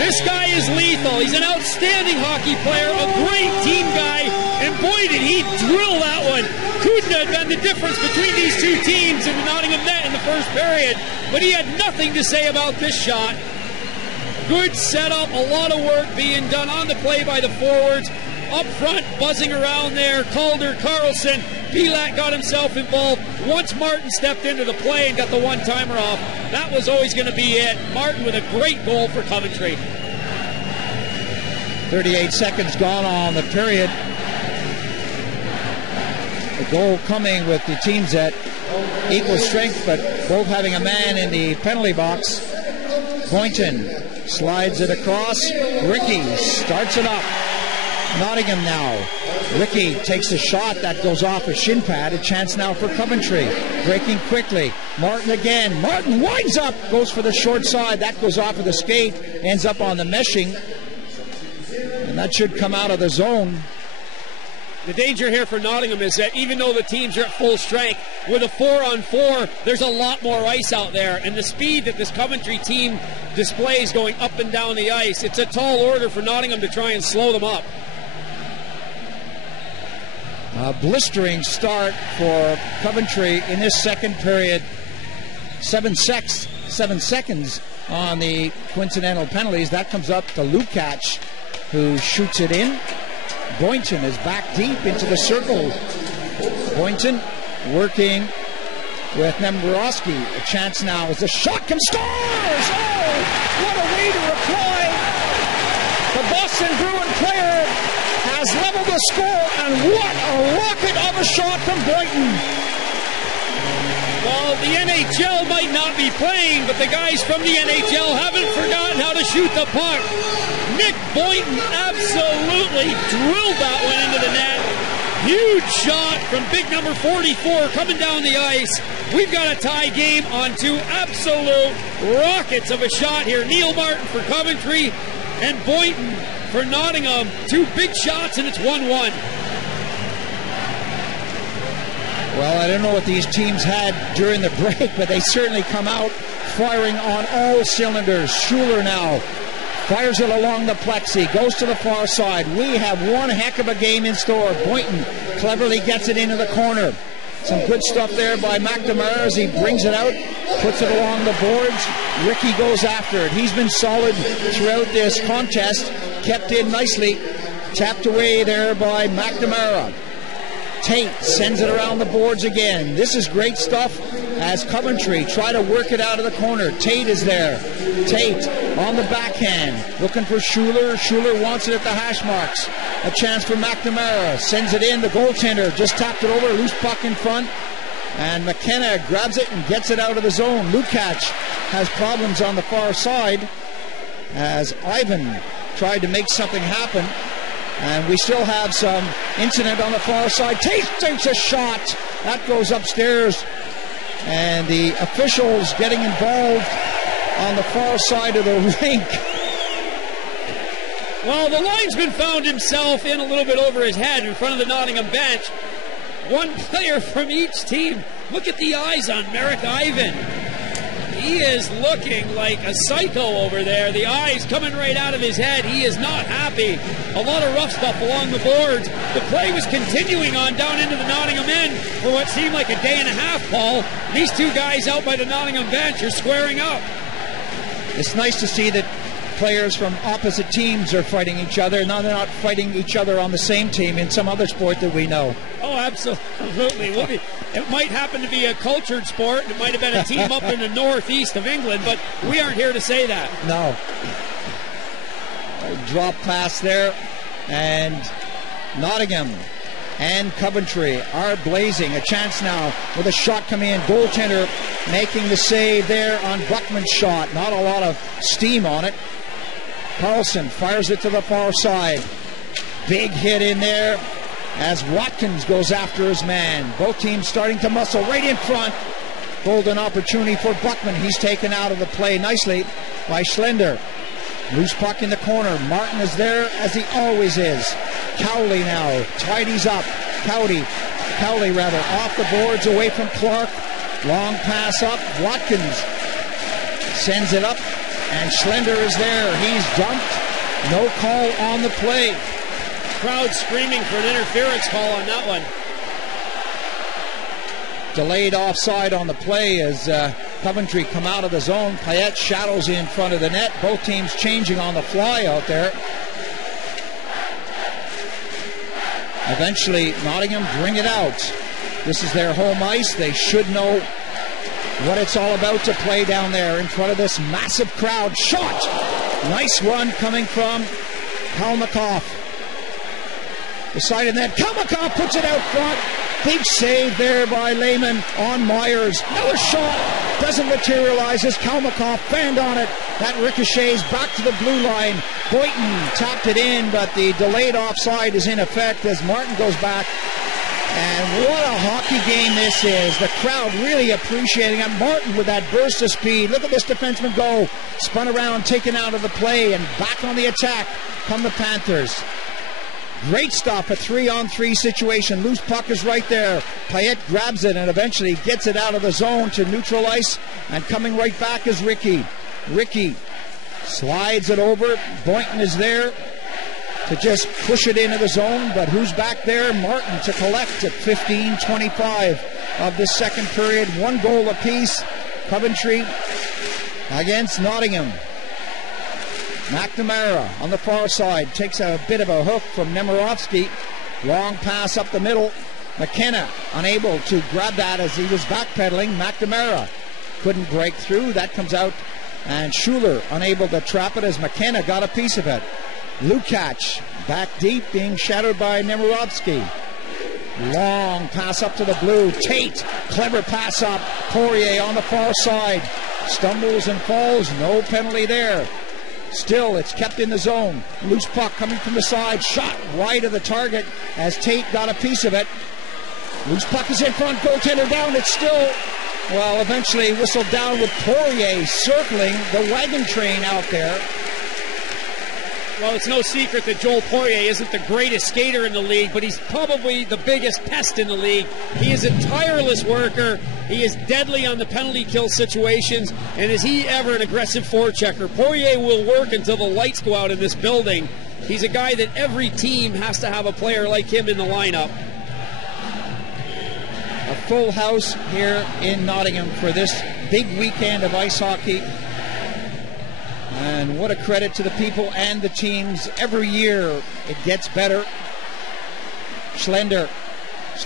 This guy is lethal. He's an outstanding hockey player, a great team guy, and boy did he drill that one. Couldn't have been the difference between these two teams in the Nottingham net in the first period, but he had nothing to say about this shot. Good setup, a lot of work being done on the play by the forwards. Up front, buzzing around there, Calder, Carlson, Bilak got himself involved. Once Martin stepped into the play and got the one-timer off, that was always going to be it. Martin with a great goal for Coventry. 38 seconds gone on the period. The goal coming with the teams at equal strength, but both having a man in the penalty box. Boynton slides it across. Ricky starts it up. Nottingham now. Ricky takes a shot that goes off a shin pad. A chance now for Coventry. Breaking quickly. Martin again. Martin winds up. Goes for the short side. That goes off of the skate. Ends up on the meshing. And that should come out of the zone. The danger here for Nottingham is that even though the teams are at full strength, with a 4-on-4, there's a lot more ice out there. And the speed that this Coventry team displays going up and down the ice, it's a tall order for Nottingham to try and slow them up. A blistering start for Coventry in this second period. 7 seconds on the coincidental penalties. That comes up to Lukács, who shoots it in. Boynton is back deep into the circle. Boynton working with Nembrowski. A chance now as the shot comes, scores! Oh, what a way to reply. The Boston Bruin player has leveled the score, and what a rocket of a shot from Boynton. Well, the NHL might not be playing, but the guys from the NHL haven't forgotten how to shoot the puck. Nick Boynton absolutely drilled that one into the net. Huge shot from big number 44 coming down the ice. We've got a tie game on two absolute rockets of a shot here. Neil Martin for Coventry and Boynton for Nottingham. Two big shots, and it's 1-1. Well, I don't know what these teams had during the break, but they certainly come out firing on all cylinders. Schuler now fires it along the plexi, goes to the far side. We have one heck of a game in store. Boynton cleverly gets it into the corner. Some good stuff there by McNamara as he brings it out, puts it along the boards. Ricky goes after it. He's been solid throughout this contest, kept in nicely. Tapped away there by McNamara. Tate sends it around the boards again. This is great stuff as Coventry try to work it out of the corner. Tate is there. Tate on the backhand, looking for Schuler. Schuler wants it at the hash marks. A chance for McNamara. Sends it in. The goaltender just tapped it over. Loose puck in front. And McKenna grabs it and gets it out of the zone. Lukács has problems on the far side as Ivan tried to make something happen. And we still have some incident on the far side. Tate takes a shot. That goes upstairs. And the officials getting involved on the far side of the rink. Well, the linesman found himself in a little bit over his head in front of the Nottingham bench. One player from each team. Look at the eyes on Merrick Ivan. He is looking like a psycho over there. The eyes coming right out of his head. He is not happy. A lot of rough stuff along the boards. The play was continuing on down into the Nottingham end for what seemed like a day and a half, Paul. These two guys out by the Nottingham bench are squaring up. It's nice to see that players from opposite teams are fighting each other. Now they're not fighting each other on the same team in some other sport that we know. Oh, absolutely. It might happen to be a cultured sport. It might have been a team up in the northeast of England, but we aren't here to say that. No. Drop pass there, and Nottingham and Coventry are blazing. A chance now with a shot coming in. Goaltender making the save there on Buckman's shot. Not a lot of steam on it. Carlson fires it to the far side. Big hit in there as Watkins goes after his man. Both teams starting to muscle right in front. Golden opportunity for Buckman. He's taken out of the play nicely by Schlender. Loose puck in the corner. Martin is there as he always is. Cowley now tidies up. Cowley off the boards away from Clark. Long pass up. Watkins sends it up, and Schlender is there. He's dumped. No call on the play. Crowd screaming for an interference call on that one. Delayed offside on the play as Coventry come out of the zone. Payette shadows in front of the net. Both teams changing on the fly out there. Eventually, Nottingham bring it out. This is their home ice. They should know what it's all about to play down there in front of this massive crowd. Shot! Nice one coming from Kalmakoff. The side of net. Kalmakoff puts it out front. Big save there by Lehman on Myers. Another shot. Doesn't materialize as Kalmakoff fanned on it. That ricochets back to the blue line. Boynton tapped it in, but the delayed offside is in effect as Martin goes back. And what a hockey game this is. The crowd really appreciating it. Martin with that burst of speed. Look at this defenseman go. Spun around, taken out of the play, and back on the attack come the Panthers. Great stop, a 3-on-3 situation. Loose puck is right there. Payette grabs it and eventually gets it out of the zone to neutral ice. And coming right back is Ricky. Ricky slides it over. Boynton is there to just push it into the zone. But who's back there? Martin to collect at 15:25 of the second period. 1 goal apiece. Coventry against Nottingham. McNamara on the far side takes a bit of a hook from Nemirovsky. Long pass up the middle. McKenna unable to grab that as he was backpedaling. McNamara couldn't break through. That comes out. And Schuler unable to trap it as McKenna got a piece of it. Lukács back deep, being shadowed by Nemirovsky. Long pass up to the blue. Tate, clever pass up. Poirier on the far side. Stumbles and falls. No penalty there. Still, it's kept in the zone. Loose puck coming from the side. Shot wide of the target as Tate got a piece of it. Loose puck is in front. Goaltender down. It's still, well, eventually whistled down with Poirier circling the wagon train out there. Well, it's no secret that Joel Poirier isn't the greatest skater in the league, but he's probably the biggest pest in the league. He is a tireless worker. He is deadly on the penalty kill situations, and is he ever an aggressive forechecker? Poirier will work until the lights go out in this building. He's a guy that every team has to have a player like him in the lineup. A full house here in Nottingham for this big weekend of ice hockey. And what a credit to the people and the teams. Every year it gets better. Slender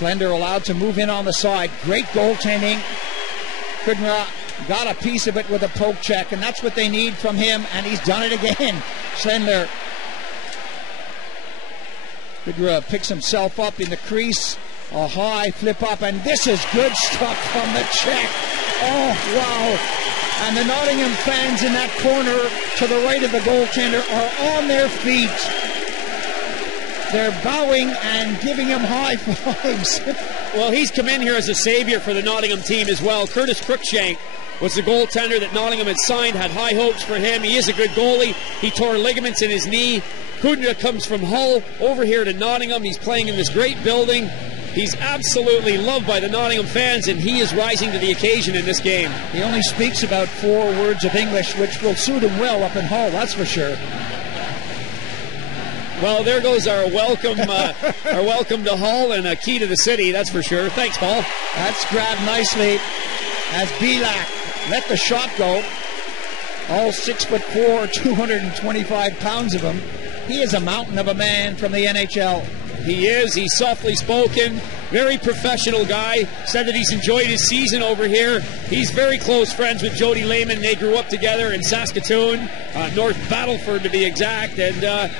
allowed to move in on the side. Great goaltending. Kudra got a piece of it with a poke check, and that's what they need from him, and he's done it again. Slender. Kudra picks himself up in the crease. A high flip up, and this is good stuff from the check. Oh, wow. And the Nottingham fans in that corner to the right of the goaltender are on their feet. They're bowing and giving him high fives. Well, he's come in here as a savior for the Nottingham team as well. Curtis Cruikshank was the goaltender that Nottingham had signed, had high hopes for him. He is a good goalie. He tore ligaments in his knee. Kudra comes from Hull over here to Nottingham. He's playing in this great building. He's absolutely loved by the Nottingham fans, and he is rising to the occasion in this game. He only speaks about 4 words of English, which will suit him well up in Hull, that's for sure. Well, there goes our welcome to Hull and a key to the city, that's for sure. Thanks, Paul. That's grabbed nicely as Bilak let the shot go. All 6'4", 225 pounds of him. He is a mountain of a man from the NHL. He is. He's softly spoken, very professional guy. Said that he's enjoyed his season over here. He's very close friends with Jody Lehman. They grew up together in Saskatoon, North Battleford to be exact. And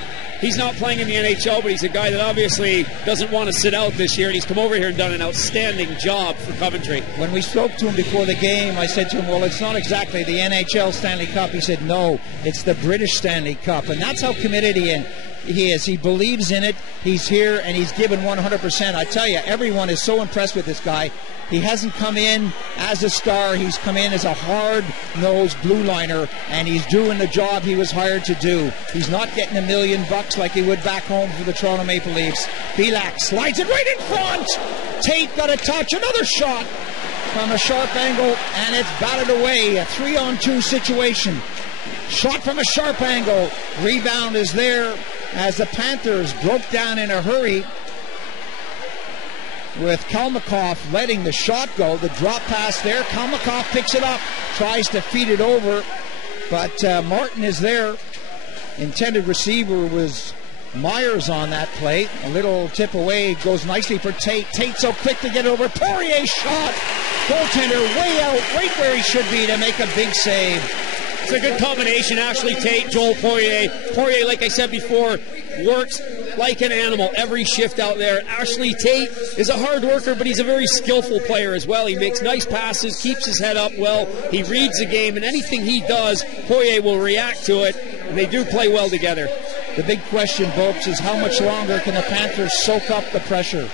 he's not playing in the NHL, but he's a guy that obviously doesn't want to sit out this year. And he's come over here and done an outstanding job for Coventry. When we spoke to him before the game, I said to him, well, it's not exactly the NHL Stanley Cup. He said, no, it's the British Stanley Cup. And that's how committed he is. He believes in it. He's here, and he's given 100%. I tell you, everyone is so impressed with this guy. He hasn't come in as a star. He's come in as a hard-nosed blue liner, and he's doing the job he was hired to do. He's not getting $1 million like he would back home for the Toronto Maple Leafs. Bilak slides it right in front. Tate got a touch. Another shot from a sharp angle, and it's batted away. A 3-on-2 situation. Shot from a sharp angle. Rebound is there as the Panthers broke down in a hurry with Kalmakoff letting the shot go. The drop pass there. Kalmakoff picks it up, tries to feed it over, but Martin is there. Intended receiver was Myers on that play. A little tip away, goes nicely for Tate. Tate so quick to get it over. Poirier's shot. Goaltender way out, right where he should be to make a big save. It's a good combination, Ashley Tate, Joel Poirier. Poirier, like I said before, works like an animal every shift out there. Ashley Tate is a hard worker, but he's a very skillful player as well. He makes nice passes, keeps his head up well. He reads the game, and anything he does, Poirier will react to it, and they do play well together. The big question, folks, is how much longer can the Panthers soak up the pressure?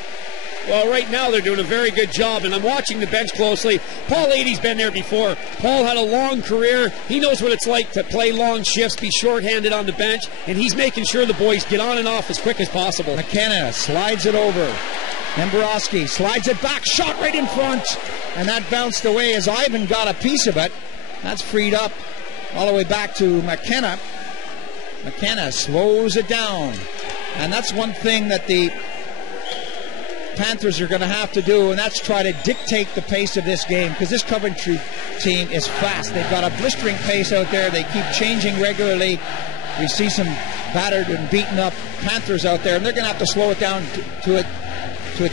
Well, right now they're doing a very good job, and I'm watching the bench closely. Paul Adey's been there before. Paul had a long career. He knows what it's like to play long shifts, be shorthanded on the bench, and he's making sure the boys get on and off as quick as possible. McKenna slides it over. Nembrowski slides it back, shot right in front, and that bounced away as Ivan got a piece of it. That's freed up all the way back to McKenna. McKenna slows it down, and that's one thing that the Panthers are going to have to do, and that's try to dictate the pace of this game, because this Coventry team is fast. They've got a blistering pace out there. They keep changing regularly. We see some battered and beaten up Panthers out there, and they're going to have to slow it down to it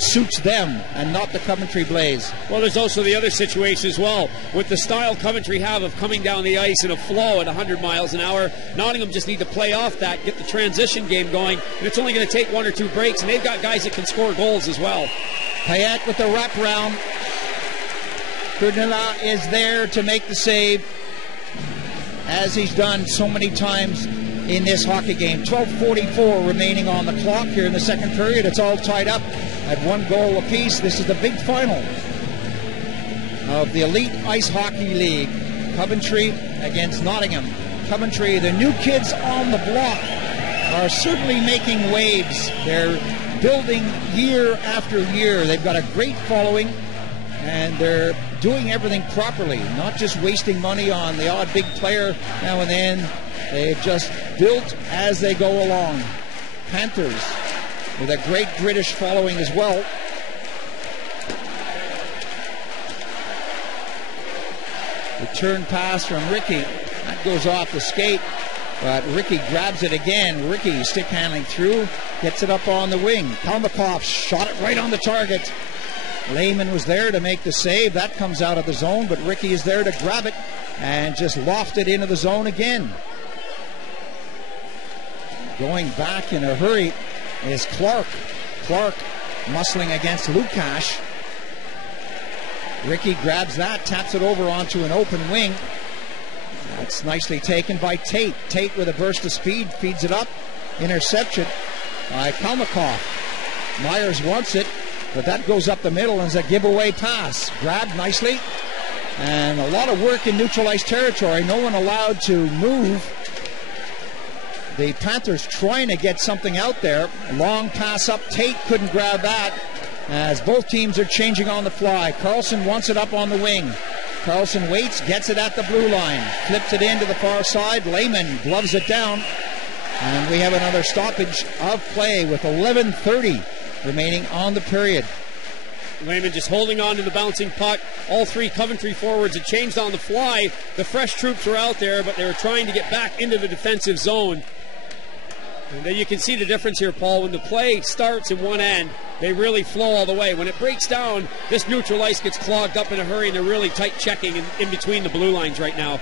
suits them and not the Coventry Blaze. Well, there's also the other situation as well. With the style Coventry have of coming down the ice in a flow at 100 miles an hour, Nottingham just need to play off that, get the transition game going, and it's only going to take 1 or 2 breaks, and they've got guys that can score goals as well. Payette with the wraparound. Kudla is there to make the save, as he's done so many times in this hockey game. 12:44 remaining on the clock here in the second period. It's all tied up at 1 goal apiece. This is the big final of the Elite Ice Hockey League. Coventry against Nottingham. Coventry, the new kids on the block, are certainly making waves. They're building year after year. They've got a great following, and they're doing everything properly, not just wasting money on the odd big player now and then. They've just built as they go along. Panthers with a great British following as well. Return pass from Ricky. That goes off the skate, but Ricky grabs it again. Ricky stick handling through, gets it up on the wing. Kalmakoff shot it right on the target. Lehman was there to make the save. That comes out of the zone, but Ricky is there to grab it and just loft it into the zone again. Going back in a hurry is Clark. Clark muscling against Lukash. Ricky grabs that, taps it over onto an open wing. That's nicely taken by Tate. Tate with a burst of speed feeds it up. Interception by Kalmakoff. Myers wants it, but that goes up the middle and is a giveaway pass. Grabbed nicely. And a lot of work in neutralized territory. No one allowed to move. The Panthers trying to get something out there. Long pass up. Tate couldn't grab that as both teams are changing on the fly. Carlson wants it up on the wing. Carlson waits, gets it at the blue line. Flips it into the far side. Lehman gloves it down. And we have another stoppage of play with 11:30 remaining on the period. Lehman just holding on to the bouncing puck. All three Coventry forwards had changed on the fly. The fresh troops were out there, but they were trying to get back into the defensive zone. And then you can see the difference here, Paul. When the play starts in one end, they really flow all the way. When it breaks down, this neutral ice gets clogged up in a hurry, and they're really tight checking in between the blue lines right now.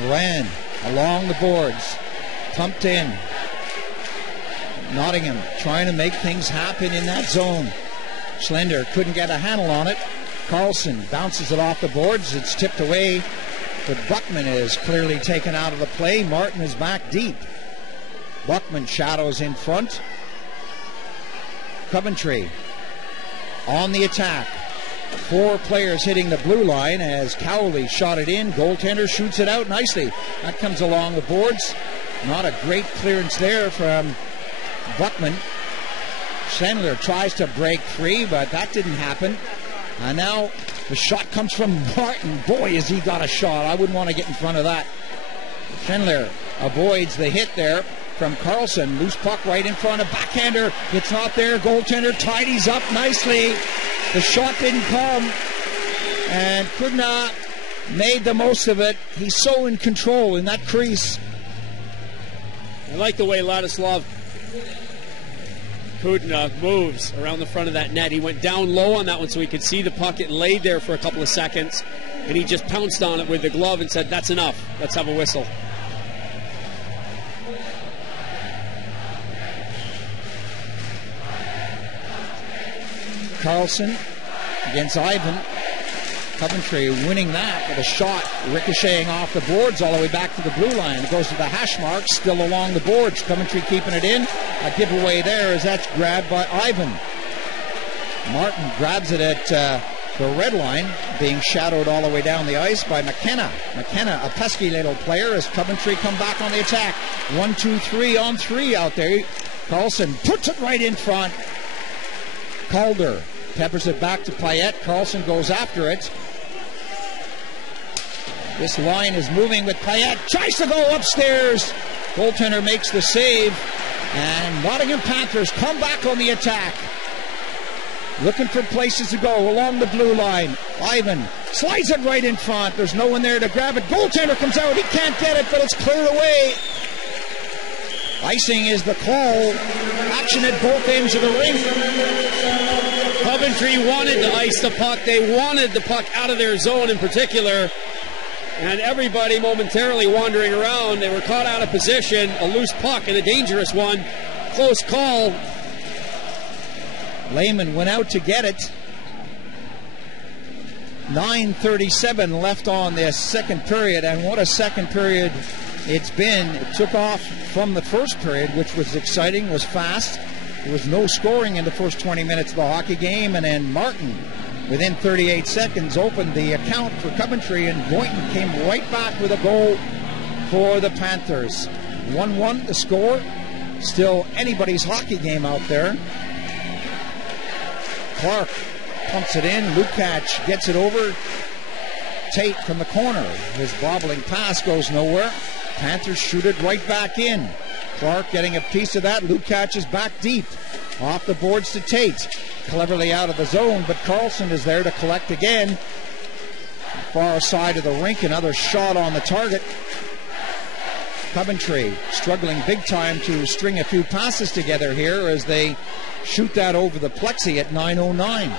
Moran along the boards. Pumped in. Nottingham trying to make things happen in that zone. Schlender couldn't get a handle on it. Carlson bounces it off the boards. It's tipped away, but Buckman is clearly taken out of the play. Martin is back deep. Buckman shadows in front. Coventry on the attack. 4 players hitting the blue line as Cowley shot it in. Goaltender shoots it out nicely. That comes along the boards. Not a great clearance there from Buckman. Sandler tries to break free, but that didn't happen. And now the shot comes from Martin. Boy, has he got a shot. I wouldn't want to get in front of that. Sandler avoids the hit there from Carlson. Loose puck right in front of backhander. It's not there. Goaltender tidies up nicely. The shot didn't come. And Kudna made the most of it. He's so in control in that crease. I like the way Ladislav Kudna moves around the front of that net. He went down low on that one so he could see the puck. It laid there for a couple of seconds, and he just pounced on it with the glove and said, "That's enough. Let's have a whistle." Carlson against Ivan. Coventry winning that with a shot ricocheting off the boards all the way back to the blue line. It goes to the hash mark, still along the boards. Coventry keeping it in. A giveaway there as that's grabbed by Ivan. Martin grabs it at the red line, being shadowed all the way down the ice by McKenna. McKenna, a pesky little player, as Coventry come back on the attack. 1-2-3 on 3 out there. Carlson puts it right in front. Calder peppers it back to Payette. Carlson goes after it. This line is moving with Payette. Tries to go upstairs. Goaltender makes the save. And Nottingham Panthers come back on the attack. Looking for places to go along the blue line. Ivan slides it right in front. There's no one there to grab it. Goaltender comes out. He can't get it, but it's cleared away. Icing is the call. Action at both ends of the ring. Coventry wanted to ice the puck. They wanted the puck out of their zone in particular. And everybody momentarily wandering around. They were caught out of position. A loose puck and a dangerous one. Close call. Lehman went out to get it. 9:37 left on this second period, and what a second period it's been. It took off from the first period, which was exciting, was fast. There was no scoring in the first 20 minutes of the hockey game, and then Martin, within 38 seconds, opened the account for Coventry, and Boynton came right back with a goal for the Panthers. 1-1 the score. Still anybody's hockey game out there. Clark pumps it in. Lukacs gets it over. Tate from the corner. His bobbling pass goes nowhere. Panthers shoot it right back in. Clark getting a piece of that. Lukacs is back deep. Off the boards to Tate. Cleverly out of the zone, but Carlson is there to collect again. far side of the rink. Another shot on the target. Coventry struggling big time to string a few passes together here as they shoot that over the plexi at 9:09.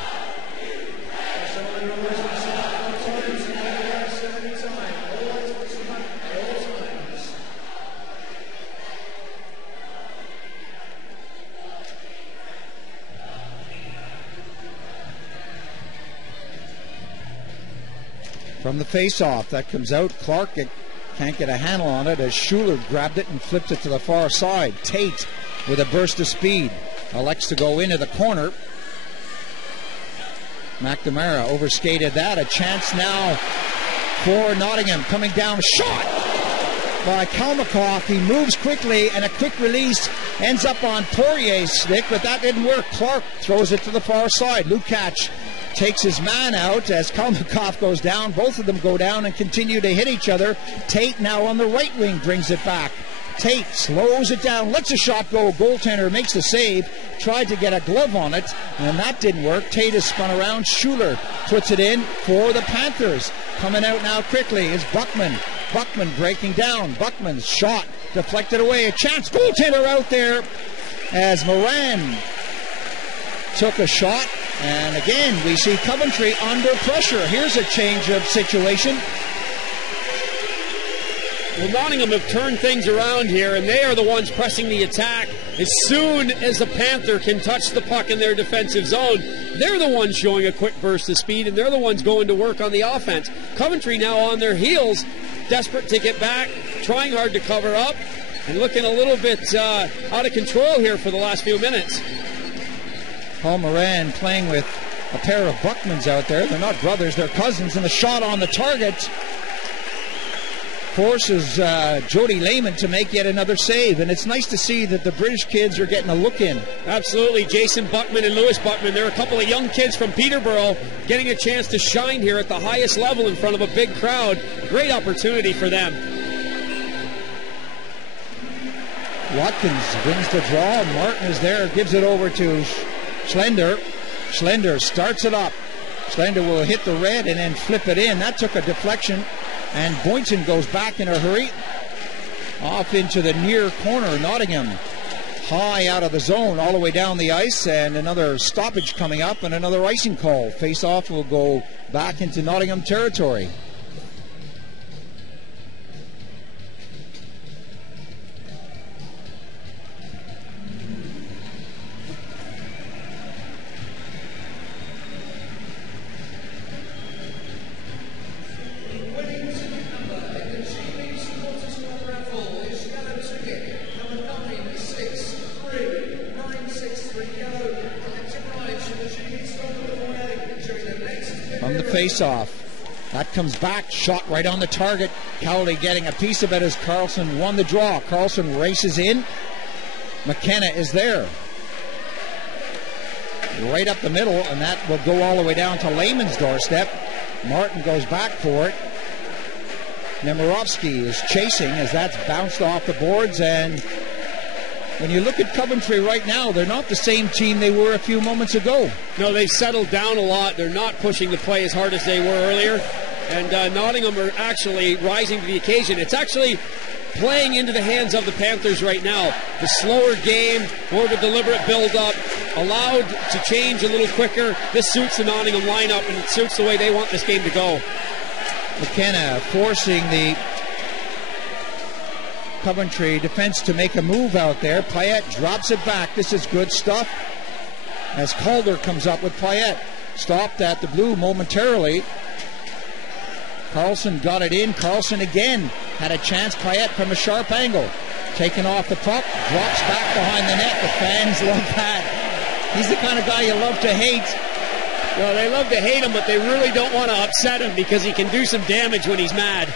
From the face-off, that comes out. Clark can't get a handle on it as Schuler grabbed it and flipped it to the far side. Tate with a burst of speed elects to go into the corner. McNamara overskated that. A chance now for Nottingham. Coming down, shot by Kalmakoff. He moves quickly, and a quick release ends up on Poirier's stick, but that didn't work. Clark throws it to the far side. Lukács takes his man out as Kalmakoff goes down. Both of them go down and continue to hit each other. Tate now on the right wing brings it back. Tate slows it down, lets a shot go. Goaltender makes the save. Tried to get a glove on it, and that didn't work. Tate is spun around. Schuler puts it in for the Panthers. Coming out now quickly is Buckman. Buckman breaking down. Buckman's shot deflected away. A chance. Goaltender out there as Moran took a shot. And again, we see Coventry under pressure. Here's a change of situation. Well, Nottingham have turned things around here, and they are the ones pressing the attack. As soon as the Panther can touch the puck in their defensive zone, they're the ones showing a quick burst of speed, and they're the ones going to work on the offense. Coventry now on their heels, desperate to get back, trying hard to cover up, and looking a little bit out of control here for the last few minutes. Paul Moran playing with a pair of Buckmans out there. They're not brothers, they're cousins, and the shot on the target forces Jody Lehman to make yet another save, and it's nice to see that the British kids are getting a look in. Absolutely. Jason Buckman and Lewis Buckman, they're a couple of young kids from Peterborough getting a chance to shine here at the highest level in front of a big crowd. Great opportunity for them. Watkins wins the draw. Martin is there, gives it over to Schlender. Schlender starts it up. Schlender will hit the red and then flip it in. That took a deflection, and Boynton goes back in a hurry. Off into the near corner. Nottingham high out of the zone all the way down the ice, and another stoppage coming up and another icing call. Face-off will go back into Nottingham territory. Face-off. That comes back, shot right on the target. Cowley getting a piece of it as Carlson won the draw. Carlson races in. McKenna is there. Right up the middle, and that will go all the way down to Lehman's doorstep. Martin goes back for it. Nemirovsky is chasing as that's bounced off the boards, and when you look at Coventry right now, they're not the same team they were a few moments ago. No, they've settled down a lot. They're not pushing the play as hard as they were earlier. And Nottingham are actually rising to the occasion. It's actually playing into the hands of the Panthers right now. The slower game, more of a deliberate build-up, allowed to change a little quicker. This suits the Nottingham lineup, and it suits the way they want this game to go. McKenna forcing the Coventry defense to make a move out there. Payette drops it back. This is good stuff as Calder comes up with Payette. Stopped at the blue momentarily. Carlson got it in. Carlson again had a chance. Payette from a sharp angle. Taken off the puck. Drops back behind the net. The fans love that. He's the kind of guy you love to hate. Well, they love to hate him, but they really don't want to upset him because he can do some damage when he's mad.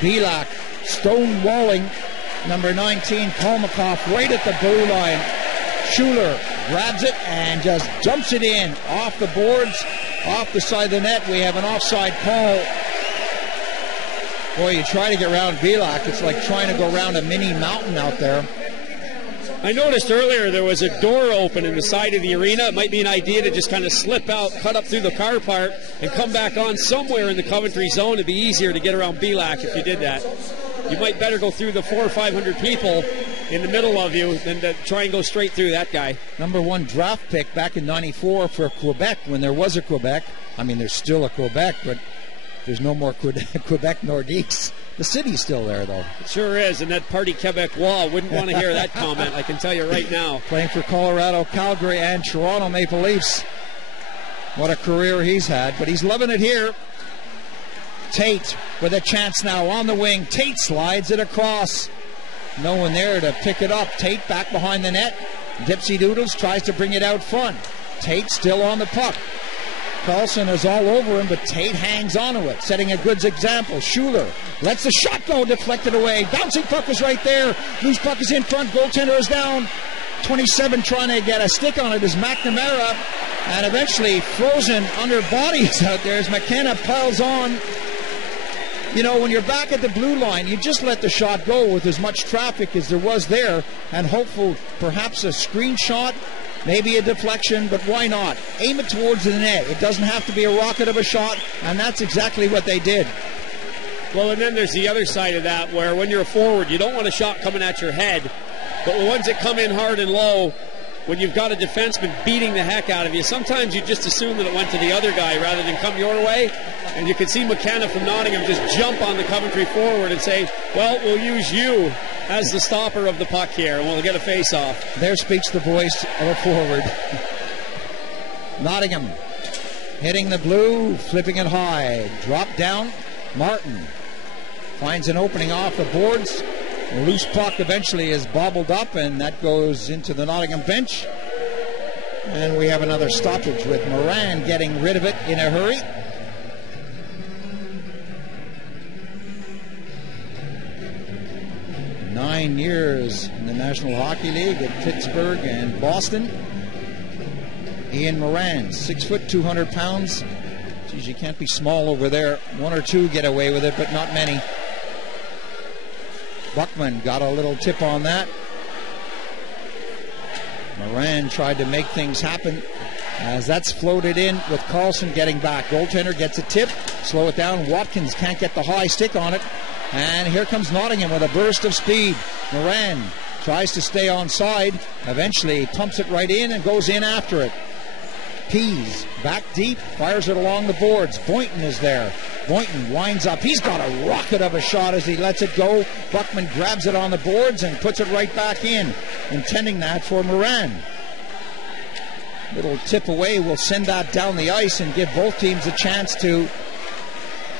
Belak stonewalling number 19 Kalmakoff right at the blue line. Schuler grabs it and just dumps it in off the boards, off the side of the net. We have an offside call. Boy, you try to get around Belak, it's like trying to go around a mini mountain out there. I noticed earlier there was a door open in the side of the arena. It might be an idea to just kind of slip out, cut up through the car park, and come back on somewhere in the Coventry zone. It'd be easier to get around Belak if you did that. You might better go through the 400 or 500 people in the middle of you than to try and go straight through that guy. Number 1 draft pick back in '94 for Quebec when there was a Quebec. I mean, there's still a Quebec, but there's no more Quebec Nordiques. The city's still there, though. It sure is, and that Parti Québécois wouldn't want to hear that comment, I can tell you right now. Playing for Colorado, Calgary, and Toronto Maple Leafs. What a career he's had, but he's loving it here. Tate with a chance now on the wing. Tate slides it across. No one there to pick it up. Tate back behind the net. Dipsy Doodles tries to bring it out front. Tate still on the puck. Carlson is all over him, but Tate hangs onto it, setting a good example. Schuler lets the shot go, deflected away. Bouncing puck is right there. Loose puck is in front. Goaltender is down. 27 trying to get a stick on it is McNamara, and eventually frozen under bodies out there as McKenna piles on. You know, when you're back at the blue line, you just let the shot go with as much traffic as there was there, and hopeful perhaps a screenshot. Maybe a deflection, but why not? Aim it towards the net. It doesn't have to be a rocket of a shot, and that's exactly what they did. Well, and then there's the other side of that, where when you're a forward, you don't want a shot coming at your head, but the ones that come in hard and low, when you've got a defenseman beating the heck out of you, sometimes you just assume that it went to the other guy rather than come your way, and you can see McKenna from Nottingham just jump on the Coventry forward and say, well, we'll use you as the stopper of the puck here, and we'll get a face-off. There speaks the voice of a forward. Nottingham hitting the blue, flipping it high. Drop down. Martin finds an opening off the boards. A loose puck eventually is bobbled up, and that goes into the Nottingham bench. And we have another stoppage with Moran getting rid of it in a hurry. Nine years in the National Hockey League at Pittsburgh and Boston. Ian Moran, 6 foot, 200 pounds. Geez, you can't be small over there. One or two get away with it, but not many. Buckman got a little tip on that. Moran tried to make things happen as that's floated in with Carlson getting back. Goaltender gets a tip, slow it down. Watkins can't get the high stick on it. And here comes Nottingham with a burst of speed. Moran tries to stay onside. Eventually pumps it right in and goes in after it. Pease back deep, fires it along the boards. Boynton is there. Boynton winds up. He's got a rocket of a shot as he lets it go. Buckman grabs it on the boards and puts it right back in, intending that for Moran. Little tip away will send that down the ice and give both teams a chance to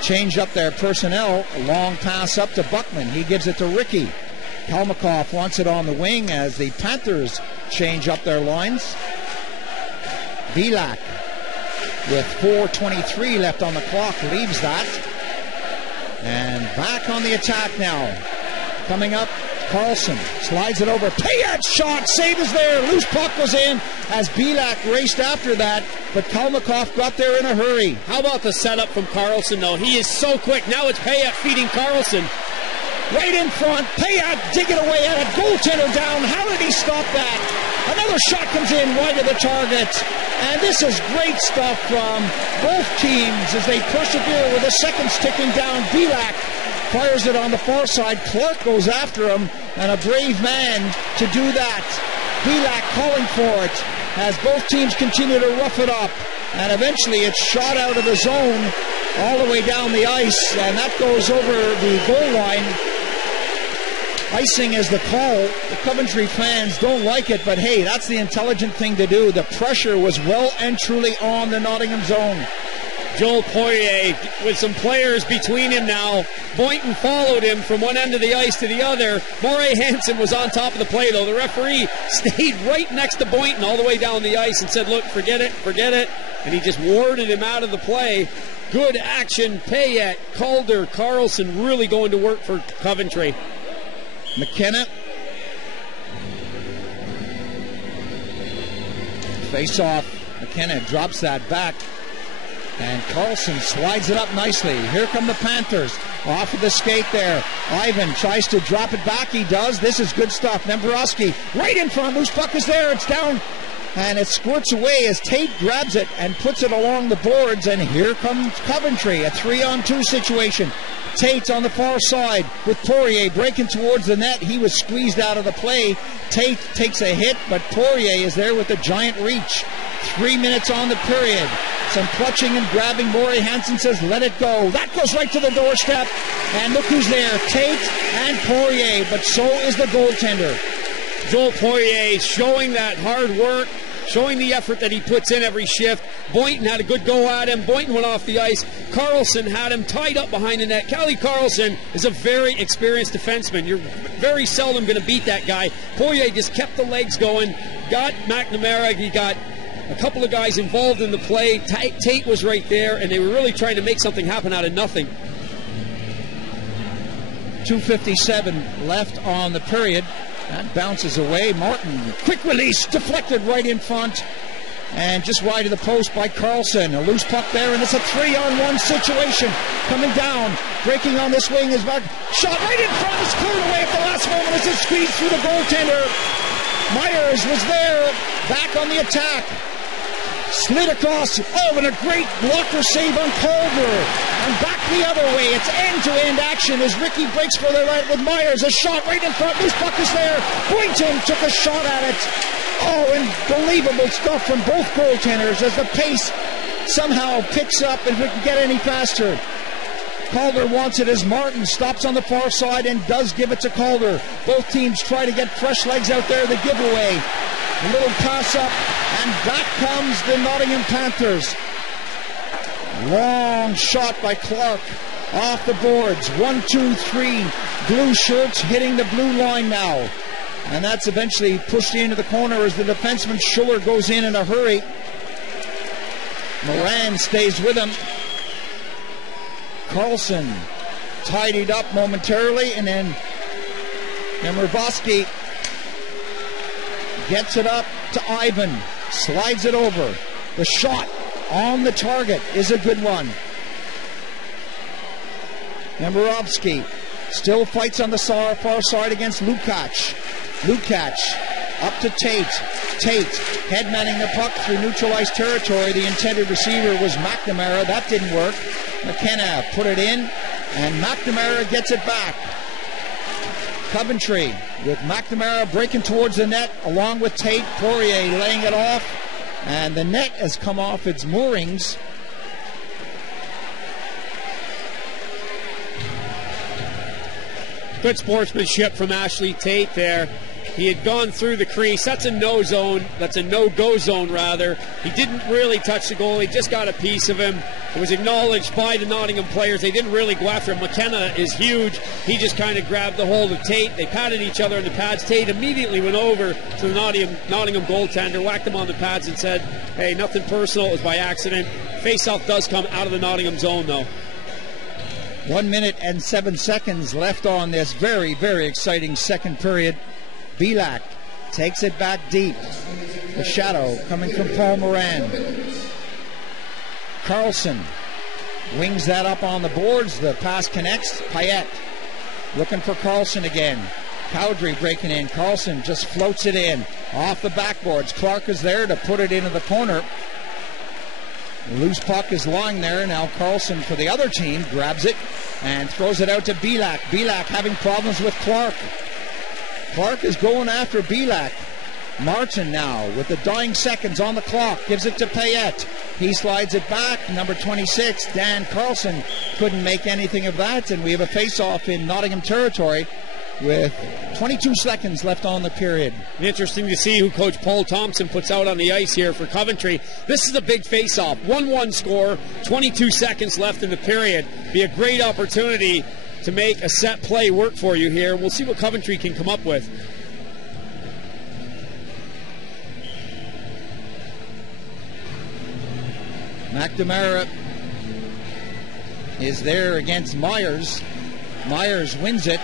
change up their personnel. A long pass up to Buckman. He gives it to Ricky. Kalmakoff wants it on the wing as the Panthers change up their lines. Belak with 4:23 left on the clock leaves that. And back on the attack now. Coming up, Carlson slides it over. Payet's shot, save is there. Loose puck was in as Belak raced after that, but Kalmakoff got there in a hurry. How about the setup from Carlson, though? He is so quick. Now it's Payet feeding Carlson. Right in front, Payet digging away at it. Goaltender down. How did he stop that? Another shot comes in wide of the target. And this is great stuff from both teams as they persevere with the seconds ticking down. Belak fires it on the far side. Clark goes after him, and a brave man to do that. Belak calling for it as both teams continue to rough it up. And eventually it's shot out of the zone all the way down the ice, and that goes over the goal line. Icing is the call. The Coventry fans don't like it, but hey, that's the intelligent thing to do. The pressure was well and truly on the Nottingham zone. Joel Poirier with some players between him now. Boynton followed him from one end of the ice to the other. Moray Hansen was on top of the play, though. The referee stayed right next to Boynton all the way down the ice and said, look, forget it. And he just warded him out of the play. Good action. Payet, Calder, Carlson really going to work for Coventry. McKenna. Face off. McKenna drops that back. And Carlson slides it up nicely. Here come the Panthers. Off of the skate there. Ivan tries to drop it back. He does. This is good stuff. Nembrowski right in front. Loose puck is there. It's down. And it squirts away as Tate grabs it and puts it along the boards. And here comes Coventry. A 3-on-2 situation. Tate's on the far side with Poirier breaking towards the net. He was squeezed out of the play. Tate takes a hit, but Poirier is there with a giant reach. 3 minutes on the period. Some clutching and grabbing. Maury Hansen says, let it go. That goes right to the doorstep. And look who's there. Tate and Poirier, but so is the goaltender. Joel Poirier showing that hard work, showing the effort that he puts in every shift. Boynton had a good go at him. Boynton went off the ice. Carlson had him tied up behind the net. Callie Carlson is a very experienced defenseman. You're very seldom going to beat that guy. Poirier just kept the legs going, got McNamara. He got a couple of guys involved in the play. Tate was right there, and they were really trying to make something happen out of nothing. 2:57 left on the period. That bounces away. Martin, quick release, deflected right in front. And just wide of the post by Carlson. A loose puck there, and it's a 3-on-1 situation. Coming down, breaking on this wing is Mark. Shot right in front, is cleared away at the last moment as it squeezed through the goaltender. Myers was there, back on the attack. Slid across. Oh, and a great blocker save on Culver. And back the other way. It's end-to-end action as Ricky breaks for the right with Myers. A shot right in front. Loose puck is there. Boynton took a shot at it. Oh, unbelievable stuff from both goaltenders as the pace somehow picks up and we can get any faster. Calder wants it as Martin stops on the far side and does give it to Calder. Both teams try to get fresh legs out there. The giveaway. A little pass up, and back comes the Nottingham Panthers. Long shot by Clark off the boards. 1, 2, 3 blue shirts hitting the blue line now. And that's eventually pushed into the corner as the defenseman Schuller goes in a hurry. Moran stays with him. Carlson tidied up momentarily, and then Nemravoski gets it up to Ivan, slides it over. The shot on the target is a good one. Nemravoski still fights on the far side against Lukács. Lukács up to Tate. Tate headmanning the puck through neutralized territory. The intended receiver was McNamara. That didn't work. McKenna put it in, and McNamara gets it back. Coventry with McNamara breaking towards the net along with Tate. Poirier laying it off, and the net has come off its moorings. Good sportsmanship from Ashley Tate there. He had gone through the crease. That's a no zone. That's a no-go zone, rather. He didn't really touch the goal. He just got a piece of him. It was acknowledged by the Nottingham players. They didn't really go after him. McKenna is huge. He just kind of grabbed the hold of Tate. They patted each other in the pads. Tate immediately went over to the Nottingham goaltender, whacked him on the pads and said, hey, nothing personal. It was by accident. Face-off does come out of the Nottingham zone, though. 1 minute and 7 seconds left on this very, very exciting second period. Belak takes it back deep. The shadow coming from Paul Moran. Carlson wings that up on the boards. The pass connects. Payette looking for Carlson again. Cowdrey breaking in. Carlson just floats it in off the backboards. Clark is there to put it into the corner. The loose puck is lying there. Now Carlson for the other team grabs it and throws it out to Belak. Belak having problems with Clark. Clark is going after Belak. Martin now with the dying seconds on the clock gives it to Payette. He slides it back. Number 26, Dan Carlson, couldn't make anything of that, and we have a face-off in Nottingham territory with 22 seconds left on the period. Interesting to see who Coach Paul Thompson puts out on the ice here for Coventry. This is a big face-off. 1-1 score, 22 seconds left in the period. Be a great opportunity to make a set play work for you here. We'll see what Coventry can come up with. McNamara is there against Myers. Myers wins it,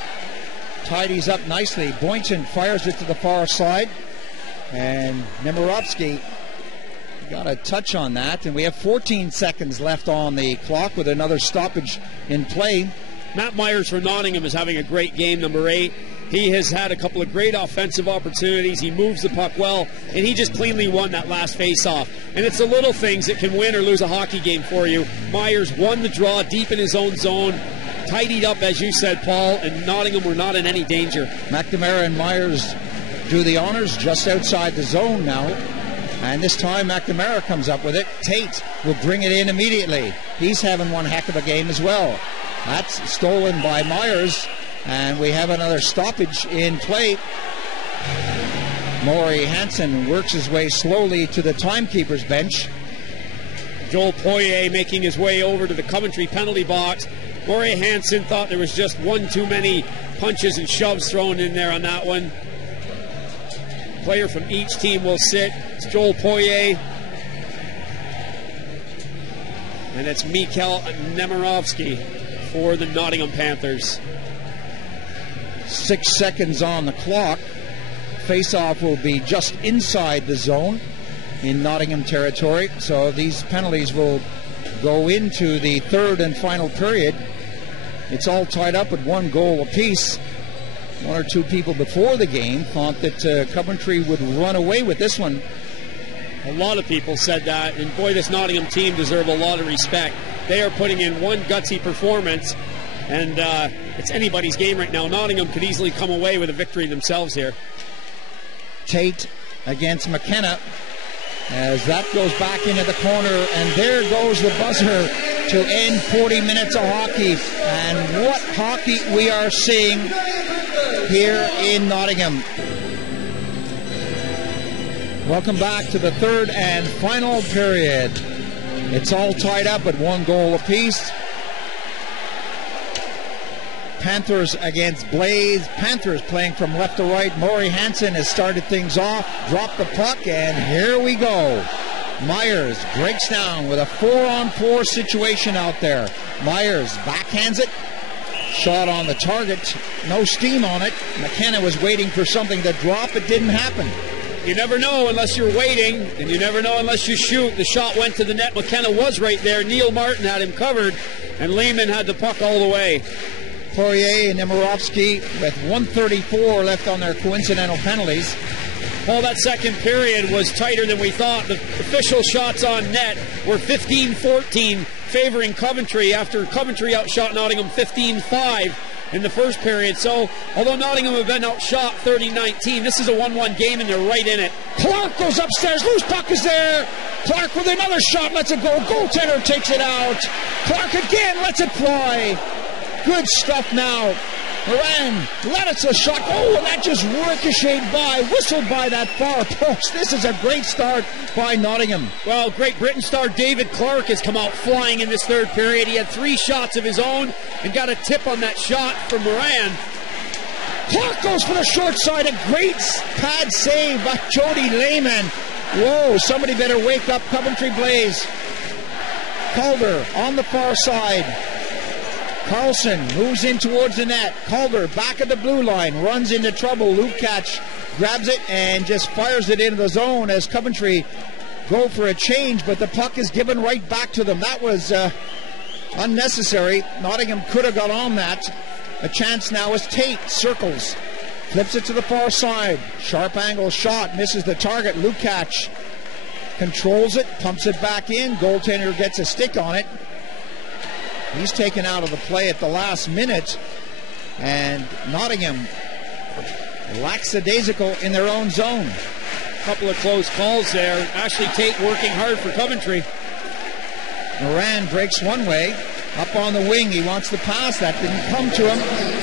tidies up nicely. Boynton fires it to the far side, and Nemirovsky got a touch on that, and we have 14 seconds left on the clock with another stoppage in play. Matt Myers for Nottingham is having a great game, number 8. He has had a couple of great offensive opportunities. He moves the puck well, and he just cleanly won that last face-off. And it's the little things that can win or lose a hockey game for you. Myers won the draw deep in his own zone, tidied up, as you said, Paul, and Nottingham were not in any danger. McNamara and Myers do the honors just outside the zone now. And this time McNamara comes up with it. Tate will bring it in immediately. He's having one heck of a game as well. That's stolen by Myers. And we have another stoppage in play. Maury Hansen works his way slowly to the timekeeper's bench. Joel Poirier making his way over to the Coventry penalty box. Maury Hansen thought there was just one too many punches and shoves thrown in there on that one. Player from each team will sit. It's Joel Poirier. And it's Mikhail Nemirovsky for the Nottingham Panthers. 6 seconds on the clock. Face-off will be just inside the zone in Nottingham territory. So these penalties will go into the third and final period. It's all tied up at 1 goal apiece. One or two people before the game thought that Coventry would run away with this one. A lot of people said that, and boy, this Nottingham team deserves a lot of respect. They are putting in one gutsy performance, and it's anybody's game right now. Nottingham could easily come away with a victory themselves here. Tate against McKenna as that goes back into the corner, and there goes the buzzer to end 40 minutes of hockey. And what hockey we are seeing here in Nottingham. Welcome back to the third and final period. It's all tied up at 1 goal apiece. Panthers against Blaze. Panthers playing from left to right. Maury Hansen has started things off, dropped the puck, and here we go. Myers breaks down with a 4-on-4 situation out there. Myers backhands it. Shot on the target. No steam on it. McKenna was waiting for something to drop. It didn't happen. You never know unless you're waiting, and you never know unless you shoot. The shot went to the net. McKenna was right there. Neil Martin had him covered, and Lehman had the puck all the way. Poirier and Nemirovsky with 1:34 left on their coincidental penalties. Paul, that second period was tighter than we thought. The official shots on net were 15-14 favoring Coventry after Coventry outshot Nottingham 15-5 in the first period. So, although Nottingham have been outshot 30-19, this is a 1-1 game and they're right in it. Clark goes upstairs, loose puck is there. Clark with another shot, lets it go. Goaltender takes it out. Clark again lets it fly. Good stuff now. Moran let it a shot. Oh, and that just ricocheted by, whistled by that far post. This is a great start by Nottingham. Well, Great Britain star David Clark has come out flying in this third period. He had 3 shots of his own and got a tip on that shot from Moran. Clark goes for the short side. A great pad save by Jody Lehman. Whoa, somebody better wake up Coventry Blaze. Calder on the far side. Carlson moves in towards the net. Calder back at the blue line, runs into trouble. Lukács grabs it and just fires it into the zone as Coventry go for a change, but the puck is given right back to them. That was unnecessary. Nottingham could have got on that. A chance now as Tate circles, flips it to the far side. Sharp angle shot, misses the target. Lukács controls it, pumps it back in. Goaltender gets a stick on it. He's taken out of the play at the last minute, and Nottingham lackadaisical in their own zone. A couple of close calls there. Ashley Tate working hard for Coventry. Moran breaks one way, up on the wing. He wants the pass. That didn't come to him.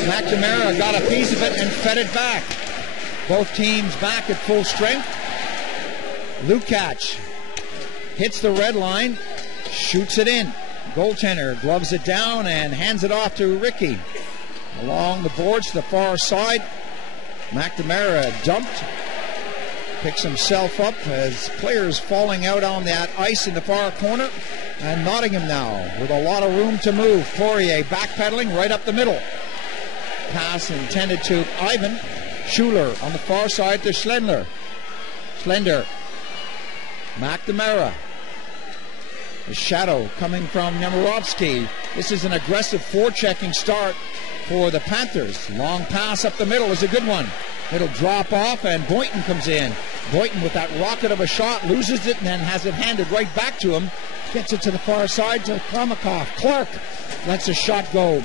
McNamara got a piece of it and fed it back. Both teams back at full strength. Lukács hits the red line, shoots it in. Goaltender gloves it down and hands it off to Ricky. Along the boards to the far side. McNamara dumped. Picks himself up as players falling out on that ice in the far corner. And Nottingham now with a lot of room to move. Poirier backpedaling right up the middle. Pass intended to Ivan. Schuler on the far side to Schlender. McNamara. The shadow coming from Nemirovsky. This is an aggressive forechecking start for the Panthers. Long pass up the middle is a good one. It'll drop off, and Boynton comes in. Boynton with that rocket of a shot, loses it, and then has it handed right back to him. Gets it to the far side to Kalmakoff. Clark lets a shot go.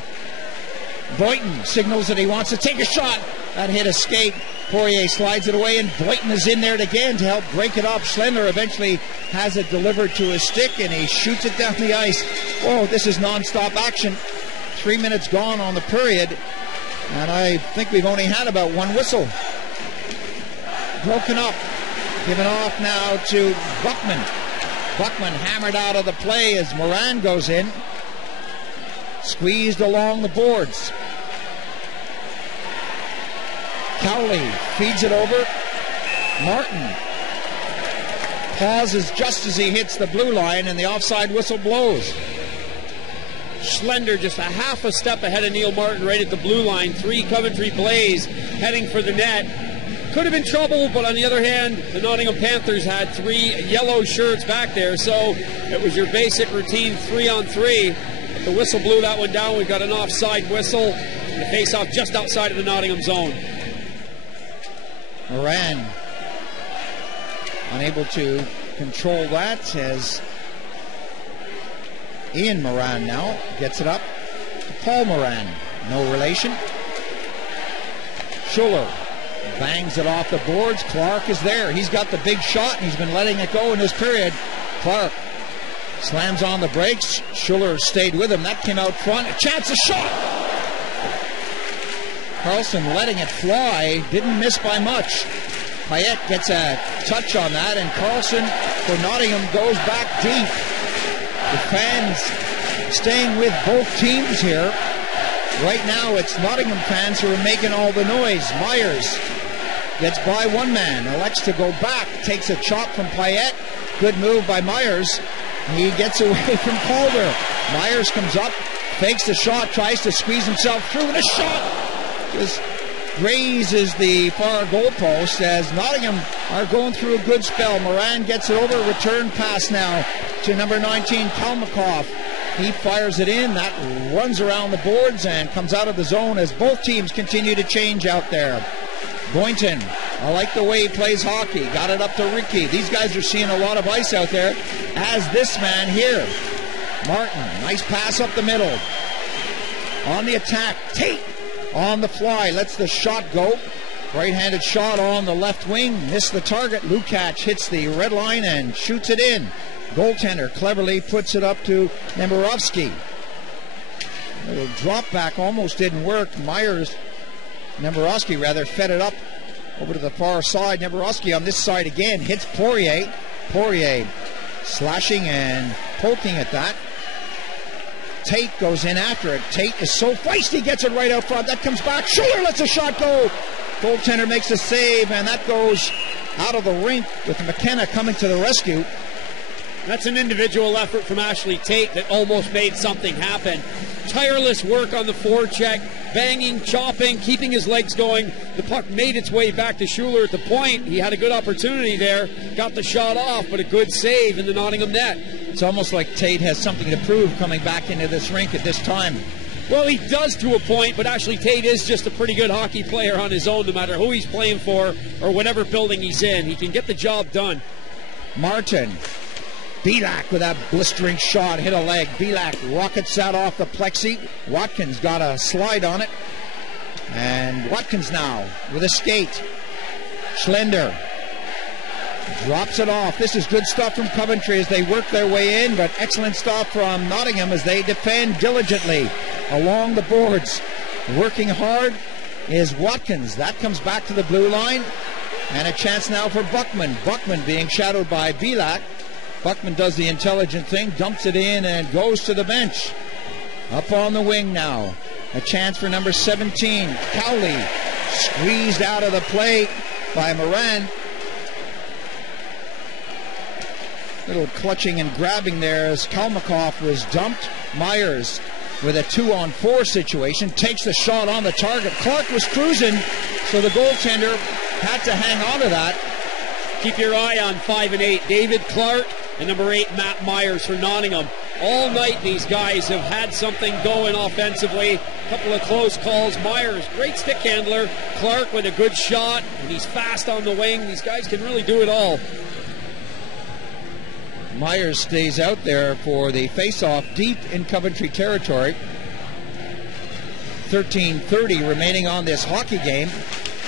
Boynton signals that he wants to take a shot. That hit escape. Poirier slides it away, and Boynton is in there again to help break it up. Schlender eventually has it delivered to his stick, and he shoots it down the ice. Whoa, this is non-stop action. 3 minutes gone on the period, and I think we've only had about one whistle. Broken up. Given off now to Buckman. Buckman hammered out of the play as Moran goes in. Squeezed along the boards. Cowley feeds it over. Martin pauses just as he hits the blue line, and the offside whistle blows. Schlender just a half a step ahead of Neil Martin right at the blue line. 3 Coventry Blaze heading for the net. Could have been trouble, but on the other hand, the Nottingham Panthers had 3 yellow shirts back there, so it was your basic routine 3-on-3. But the whistle blew that one down. We've got an offside whistle, and the face-off just outside of the Nottingham zone. Moran unable to control that as Ian Moran now gets it up to Paul Moran. No relation. Schuller bangs it off the boards. Clark is there. He's got the big shot, and he's been letting it go in this period. Clark slams on the brakes. Schuller stayed with him. That came out front. A chance, a shot! Carlson letting it fly. Didn't miss by much. Payette gets a touch on that, and Carlson for Nottingham goes back deep. The fans staying with both teams here. Right now it's Nottingham fans who are making all the noise. Myers gets by one man, elects to go back, takes a chop from Payette. Good move by Myers. He gets away from Calder. Myers comes up, fakes the shot, tries to squeeze himself through, and a shot just grazes the far goalpost as Nottingham are going through a good spell. Moran gets it over, return pass now to number 19, Kalmakoff. He fires it in, that runs around the boards and comes out of the zone as both teams continue to change out there. Boynton, I like the way he plays hockey, got it up to Ricky. These guys are seeing a lot of ice out there, as this man here. Martin, nice pass up the middle. On the attack, Tate on the fly, lets the shot go. Right-handed shot on the left wing, missed the target. Lukács hits the red line and shoots it in. Goaltender cleverly puts it up to Nemirovsky. A little drop back almost didn't work. Nemirovsky fed it up over to the far side. Nemirovsky on this side again, hits Poirier. Poirier slashing and poking at that. Tate goes in after it. Tate is so feisty, gets it right out front. That comes back. Schuller lets a shot go. Goaltender makes a save, and that goes out of the rink with McKenna coming to the rescue. That's an individual effort from Ashley Tate that almost made something happen. Tireless work on the forecheck, banging, chopping, keeping his legs going. The puck made its way back to Schuller at the point. He had a good opportunity there, got the shot off, but a good save in the Nottingham net. It's almost like Tate has something to prove coming back into this rink at this time. Well, he does to a point, but Ashley Tate is just a pretty good hockey player on his own, no matter who he's playing for or whatever building he's in. He can get the job done. Martin. Belak with that blistering shot, hit a leg. Belak rockets that off the plexi. Watkins got a slide on it. And Watkins now with a skate. Schlender drops it off. This is good stuff from Coventry as they work their way in, but excellent stuff from Nottingham as they defend diligently along the boards. Working hard is Watkins. That comes back to the blue line. And a chance now for Buckman. Buckman being shadowed by Belak. Buckman does the intelligent thing, dumps it in and goes to the bench. Up on the wing now. A chance for number 17, Cowley. Squeezed out of the play by Moran. Little clutching and grabbing there as Kalmakoff was dumped. Myers with a 2-on-4 situation takes the shot on the target. Clark was cruising, so the goaltender had to hang on to that. Keep your eye on 5 and 8. David Clark and number 8, Matt Myers for Nottingham. All night these guys have had something going offensively. A couple of close calls. Myers, great stick handler. Clark with a good shot, and he's fast on the wing. These guys can really do it all. Myers stays out there for the face-off deep in Coventry territory. 13:30 remaining on this hockey game.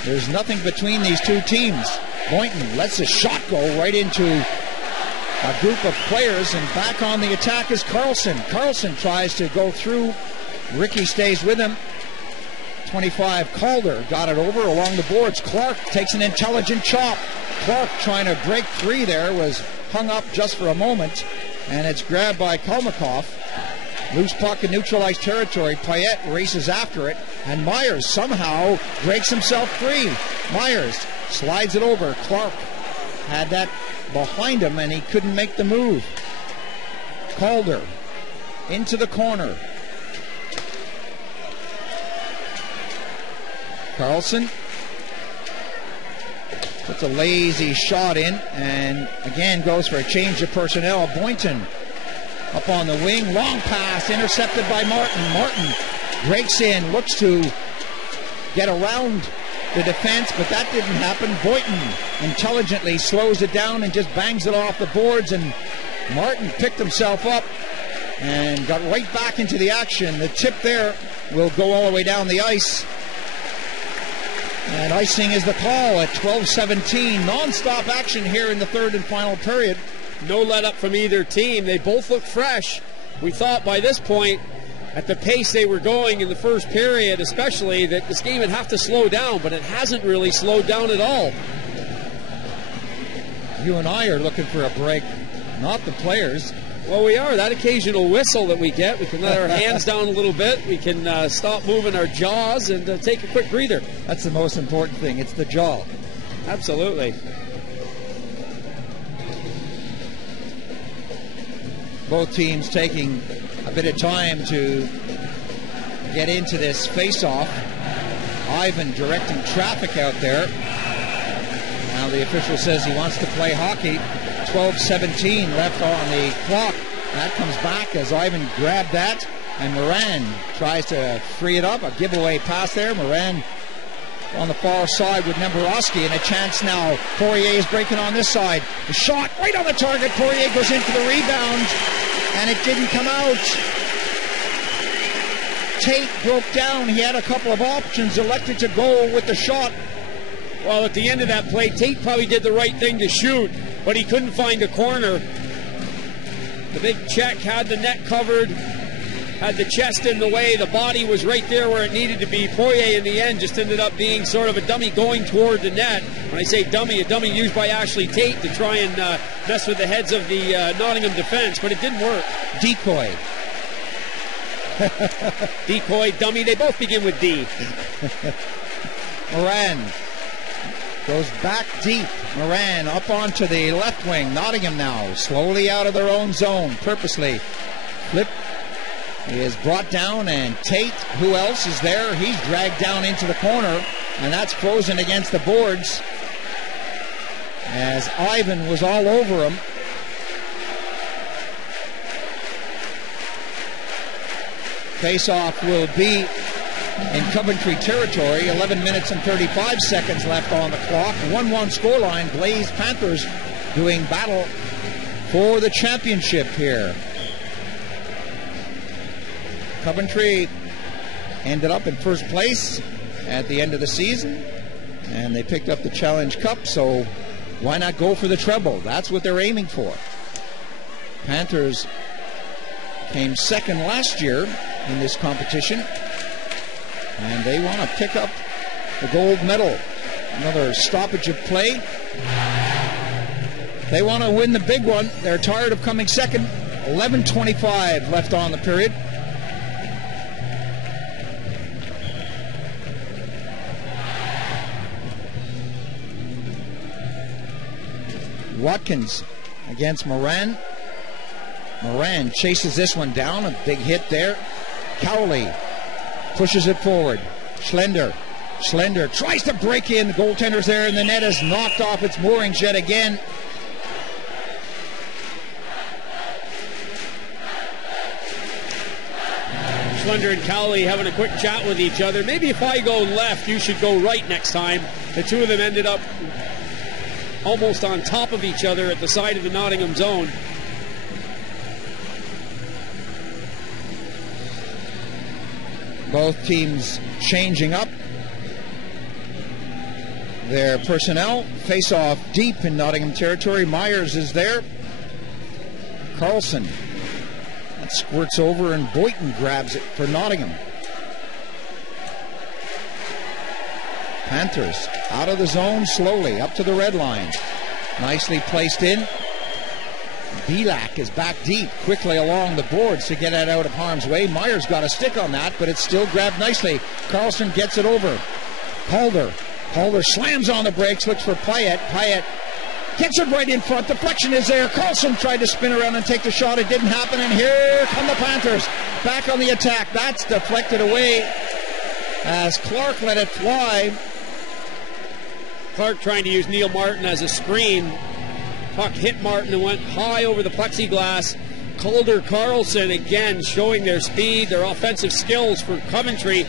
There's nothing between these two teams. Boynton lets a shot go right into a group of players, and back on the attack is Carlson. Carlson tries to go through. Ricky stays with him. 25, Calder got it over along the boards. Clark takes an intelligent chop. Clark trying to break free there, was hung up just for a moment, and it's grabbed by Kalmakoff. Loose puck in neutralized territory. Payette races after it, and Myers somehow breaks himself free. Myers slides it over. Clark had that behind him, and he couldn't make the move. Calder into the corner. Carlson puts a lazy shot in, and again goes for a change of personnel. Boynton up on the wing, long pass intercepted by Martin. Martin breaks in, looks to get around the defense, but that didn't happen. Boynton intelligently slows it down and just bangs it off the boards, and Martin picked himself up and got right back into the action. The tip there will go all the way down the ice, and icing is the call at 12:17. Non-stop action here in the third and final period. No let up from either team. They both look fresh. We thought by this point, at the pace they were going in the first period especially, that this game would have to slow down, but it hasn't really slowed down at all. You and I are looking for a break, not the players. Well, we are. That occasional whistle that we get, we can let our hands down a little bit, we can stop moving our jaws and take a quick breather. That's the most important thing. It's the jaw. Absolutely. Both teams taking a bit of time to get into this face-off. Ivan directing traffic out there. Now the official says he wants to play hockey. 12:17 left on the clock. That comes back as Ivan grabbed that, and Moran tries to free it up. A giveaway pass there. Moran on the far side with Nemborowski, and a chance now. Poirier is breaking on this side. The shot right on the target. Poirier goes in for the rebound, and it didn't come out. Tate broke down. He had a couple of options, elected to go with the shot. Well, at the end of that play, Tate probably did the right thing to shoot, but he couldn't find a corner. The big check had the net covered, had the chest in the way, the body was right there where it needed to be. Poirier in the end just ended up being sort of a dummy going toward the net. When I say dummy, a dummy used by Ashley Tate to try and mess with the heads of the Nottingham defense, but it didn't work. Decoy. Decoy, dummy, they both begin with D. Moran goes back deep. Moran up onto the left wing. Nottingham now slowly out of their own zone, purposely. Flip is brought down, and Tate, who else is there? He's dragged down into the corner, and that's frozen against the boards as Ivan was all over him. Face-off will be in Coventry territory. 11 minutes and 35 seconds left on the clock. 1-1 scoreline. Blaze Panthers doing battle for the championship here. Coventry ended up in first place at the end of the season, and they picked up the Challenge Cup, so why not go for the treble? That's what they're aiming for. Panthers came second last year in this competition, and they want to pick up the gold medal. Another stoppage of play. They want to win the big one. They're tired of coming second. 11:25 left on the period. Watkins against Moran. Moran chases this one down. A big hit there. Cowley pushes it forward. Schlender tries to break in. The goaltender's there, and the net is knocked off its moorings yet again. Stricklander and Cowley having a quick chat with each other. Maybe if I go left, you should go right next time. The two of them ended up almost on top of each other at the side of the Nottingham zone. Both teams changing up their personnel. Face off deep in Nottingham territory. Myers is there. Carlson. That squirts over and Boynton grabs it for Nottingham. Panthers out of the zone slowly up to the red line. Nicely placed in. Belak is back deep, quickly along the boards to get it out of harm's way. Myers got a stick on that, but it's still grabbed nicely. Carlson gets it over. Calder slams on the brakes, looks for Payet. Payet gets it right in front. Deflection is there. Carlson tried to spin around and take the shot. It didn't happen, and here come the Panthers. Back on the attack. That's deflected away as Clark let it fly. Clark trying to use Neil Martin as a screen. Puck hit Martin and went high over the plexiglass. Calder, Carlson again showing their speed, their offensive skills for Coventry.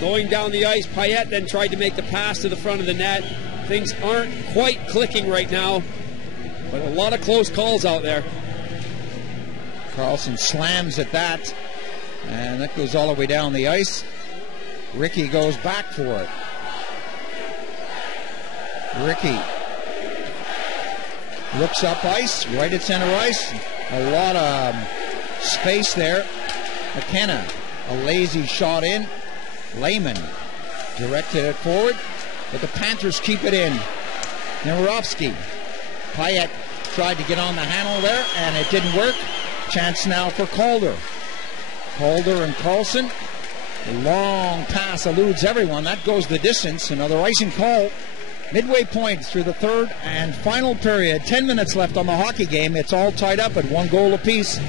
Going down the ice, Payet then tried to make the pass to the front of the net. Things aren't quite clicking right now, but a lot of close calls out there. Carlson slams at that, and that goes all the way down the ice. Ricky goes back for it. Ricky looks up ice, right at center ice. A lot of space there. McKenna, a lazy shot in. Lehman directed it forward, but the Panthers keep it in. Nemirovsky. Payet tried to get on the handle there, and it didn't work. Chance now for Calder. Calder and Carlson. A long pass eludes everyone. That goes the distance. Another icing call. Midway point through the third and final period. 10 minutes left on the hockey game. It's all tied up at 1 goal apiece.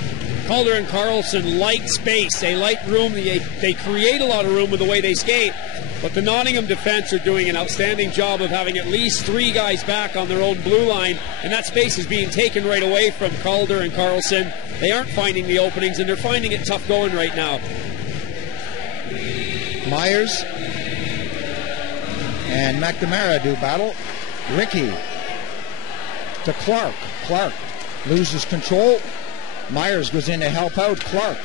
Calder and Carlson like space. They like room. They create a lot of room with the way they skate. But the Nottingham defense are doing an outstanding job of having at least 3 guys back on their own blue line. And that space is being taken right away from Calder and Carlson. They aren't finding the openings, and they're finding it tough going right now. Myers and McNamara do battle. Ricky to Clark. Clark loses control. Myers goes in to help out. Clark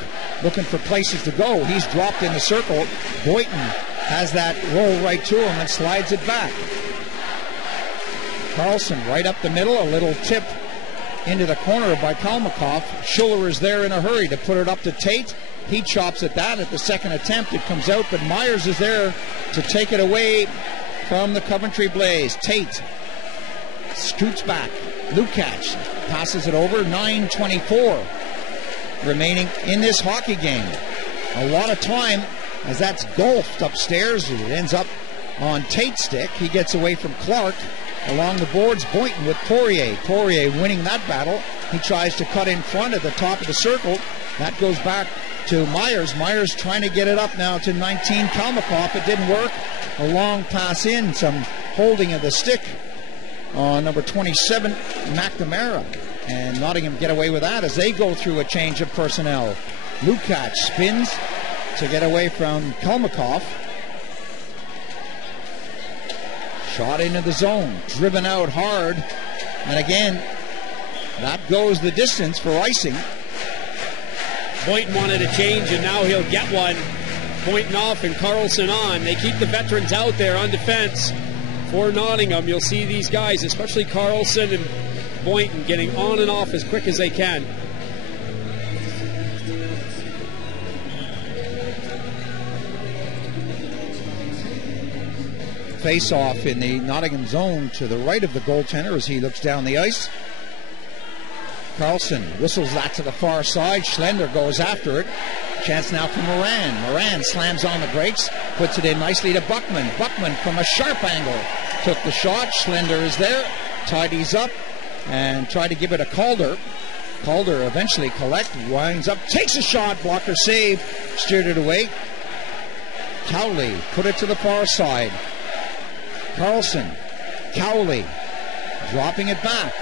looking for places to go. He's dropped in the circle. Boynton has that roll right to him and slides it back. Carlson right up the middle. A little tip into the corner by Kalmakoff. Schuller is there in a hurry to put it up to Tate. He chops at that. At the second attempt it comes out, but Myers is there to take it away from the Coventry Blaze. Tate scoots back. Lukács passes it over. 9:24 remaining in this hockey game. A lot of time as that's golfed upstairs. It ends up on Tate's stick. He gets away from Clark. Along the boards, Boynton with Poirier. Poirier winning that battle. He tries to cut in front at the top of the circle. That goes back to Myers. Myers trying to get it up now to 19. Kalmakoff. It didn't work. A long pass in. Some holding of the stick on number 27, McNamara. And Nottingham get away with that as they go through a change of personnel. Lukács spins to get away from Kalmakoff. Shot into the zone. Driven out hard. And again, that goes the distance for icing. Boynton wanted a change, and now he'll get one. Boynton off and Carlson on. They keep the veterans out there on defense for Nottingham. You'll see these guys, especially Carlson and Boynton, getting on and off as quick as they can. Face off in the Nottingham zone to the right of the goaltender as he looks down the ice. Carlson whistles that to the far side. Schlender goes after it. Chance now for Moran. Moran slams on the brakes, puts it in nicely to Buckman. Buckman from a sharp angle took the shot. Schlender is there, tidies up, and tried to give it a Calder. Calder eventually winds up, takes a shot, blocker save, steered it away. Cowley put it to the far side. Carlson, Cowley, dropping it back.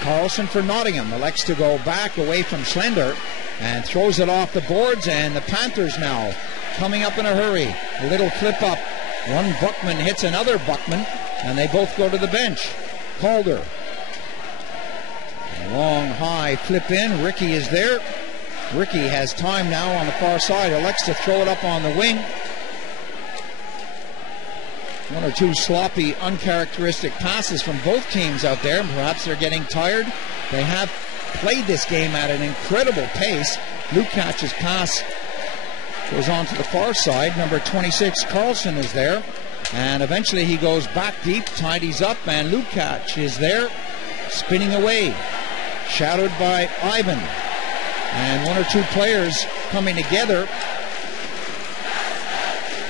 Carlson for Nottingham elects to go back away from Slender and throws it off the boards, and the Panthers now coming up in a hurry. A little flip up. One Buckman hits another Buckman, and they both go to the bench. Calder. A long high flip in. Ricky is there. Ricky has time now on the far side. Elects to throw it up on the wing. One or two sloppy, uncharacteristic passes from both teams out there. Perhaps they're getting tired. They have played this game at an incredible pace. Lukach's pass goes on to the far side. Number 26, Carlson, is there. And eventually he goes back deep, tidies up, and Lukacs is there, spinning away. Shadowed by Ivan. And one or two players coming together.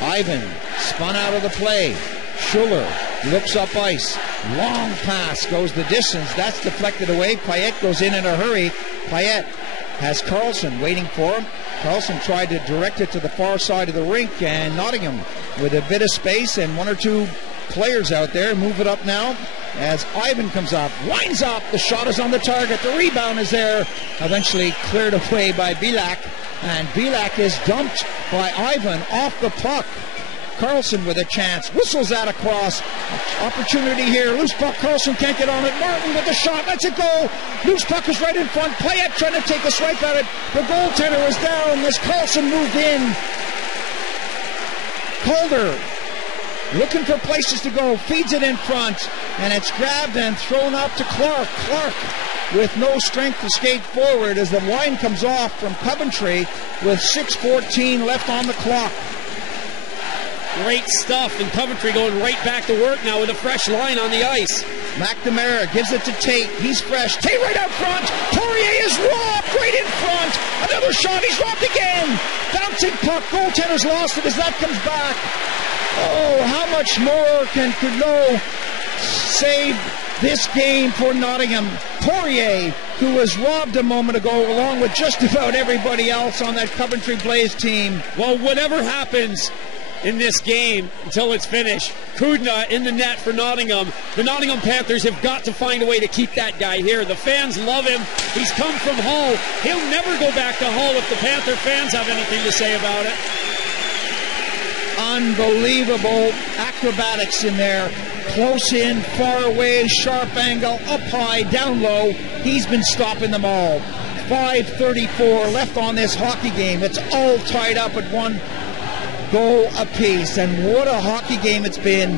Ivan spun out of the play. Schuller looks up ice. Long pass goes the distance. That's deflected away. Payet goes in a hurry. Payet has Carlson waiting for him. Carlson tried to direct it to the far side of the rink, and Nottingham with a bit of space and one or two players out there move it up now as Ivan comes up, winds up. The shot is on the target. The rebound is there. Eventually cleared away by Bilak, and Bilak is dumped by Ivan off the puck. Carlson with a chance, whistles that across. Opportunity here, loose puck, Carlson can't get on it. Martin with the shot, lets it go. Loose puck is right in front. Payet trying to take a swipe at it. The goaltender was down as Carlson moved in. Calder looking for places to go, feeds it in front, and it's grabbed and thrown up to Clark. Clark with no strength to skate forward as the line comes off from Coventry with 6:14 left on the clock. Great stuff, and Coventry going right back to work now with a fresh line on the ice. McNamara gives it to Tate. He's fresh. Tate right out front. Poirier is robbed right in front. Another shot. He's robbed again. Bouncing puck. Goaltender's lost it as that comes back. Oh, how much more can Trudeau save this game for Nottingham? Poirier, who was robbed a moment ago, along with just about everybody else on that Coventry Blaze team. Well, whatever happens in this game until it's finished, Kudna in the net for Nottingham. The Nottingham Panthers have got to find a way to keep that guy here. The fans love him. He's come from Hull. He'll never go back to Hull if the Panther fans have anything to say about it. Unbelievable acrobatics in there. Close in, far away, sharp angle, up high, down low. He's been stopping them all. 5:34 left on this hockey game. It's all tied up at one goal apiece, and what a hockey game it's been.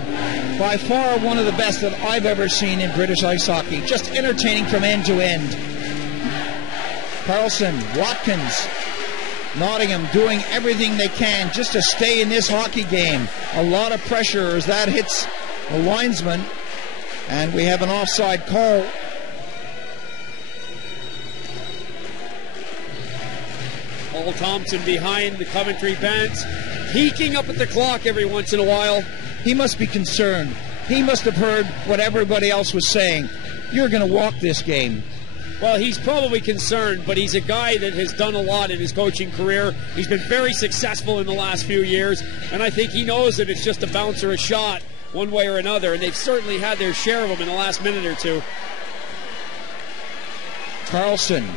By far one of the best that I've ever seen in British ice hockey. Just entertaining from end to end. Carlson, Watkins, Nottingham doing everything they can just to stay in this hockey game. A lot of pressure as that hits the linesman, and we have an offside call. Paul Thompson behind the Coventry bench, peeking up at the clock every once in a while. He must be concerned. He must have heard what everybody else was saying. You're going to walk this game. Well, he's probably concerned, but he's a guy that has done a lot in his coaching career. He's been very successful in the last few years, and I think he knows that it's just a bounce or a shot one way or another, and they've certainly had their share of them in the last minute or two. Carlson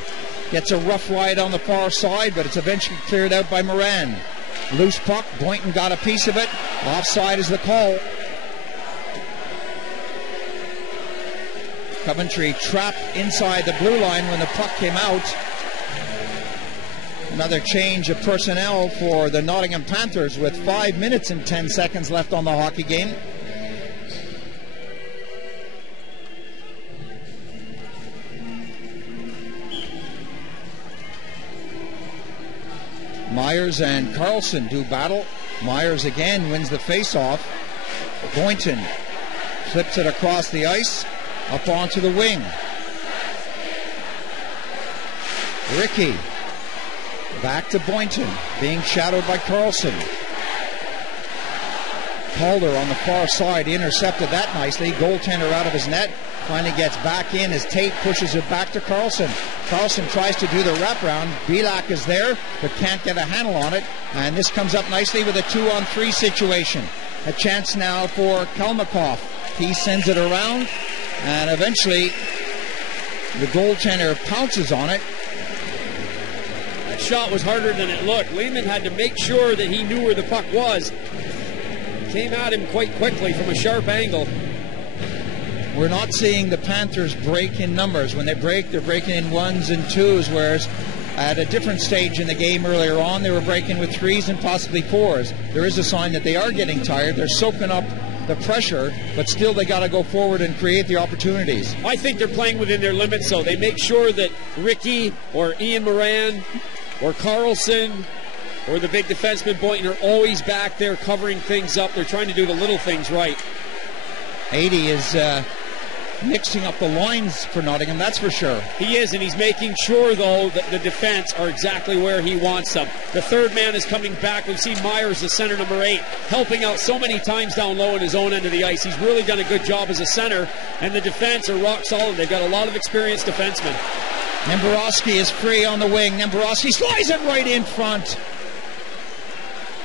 gets a rough ride on the far side, but it's eventually cleared out by Moran. Loose puck, Boynton got a piece of it. Offside is the call. Coventry trapped inside the blue line when the puck came out. Another change of personnel for the Nottingham Panthers with 5 minutes and 10 seconds left on the hockey game. Myers and Carlson do battle. Myers again wins the face-off. Boynton flips it across the ice, up onto the wing. Ricky back to Boynton, being shadowed by Carlson. Calder on the far side intercepted that nicely. Goaltender out of his net. Finally gets back in as Tate pushes it back to Carlson. Carlson tries to do the wraparound. Bilak is there, but can't get a handle on it. And this comes up nicely with a 2-on-3 situation. A chance now for Kalmakov. He sends it around, and eventually The goaltender pounces on it. That shot was harder than it looked. Lehman had to make sure that he knew where the puck was. Came at him quite quickly from a sharp angle. We're not seeing the Panthers break in numbers. When they break, they're breaking in 1s and 2s, whereas at a different stage in the game earlier on, they were breaking with 3s and possibly 4s. There is a sign that they are getting tired. They're soaking up the pressure, but still they got to go forward and create the opportunities. I think they're playing within their limits, so they make sure that Ricky or Ian Moran or Carlson or the big defenseman Boynton are always back there covering things up. They're trying to do the little things right. 80 is mixing up the lines for Nottingham, that's for sure. He is, and he's making sure, though, that the defense are exactly where he wants them. The third man is coming back. We've seen Myers, the center number 8, helping out so many times down low in his own end of the ice. He's really done a good job as a center, and the defense are rock solid. They've got a lot of experienced defensemen. Nemborowski is free on the wing. Nemborowski slides it right in front.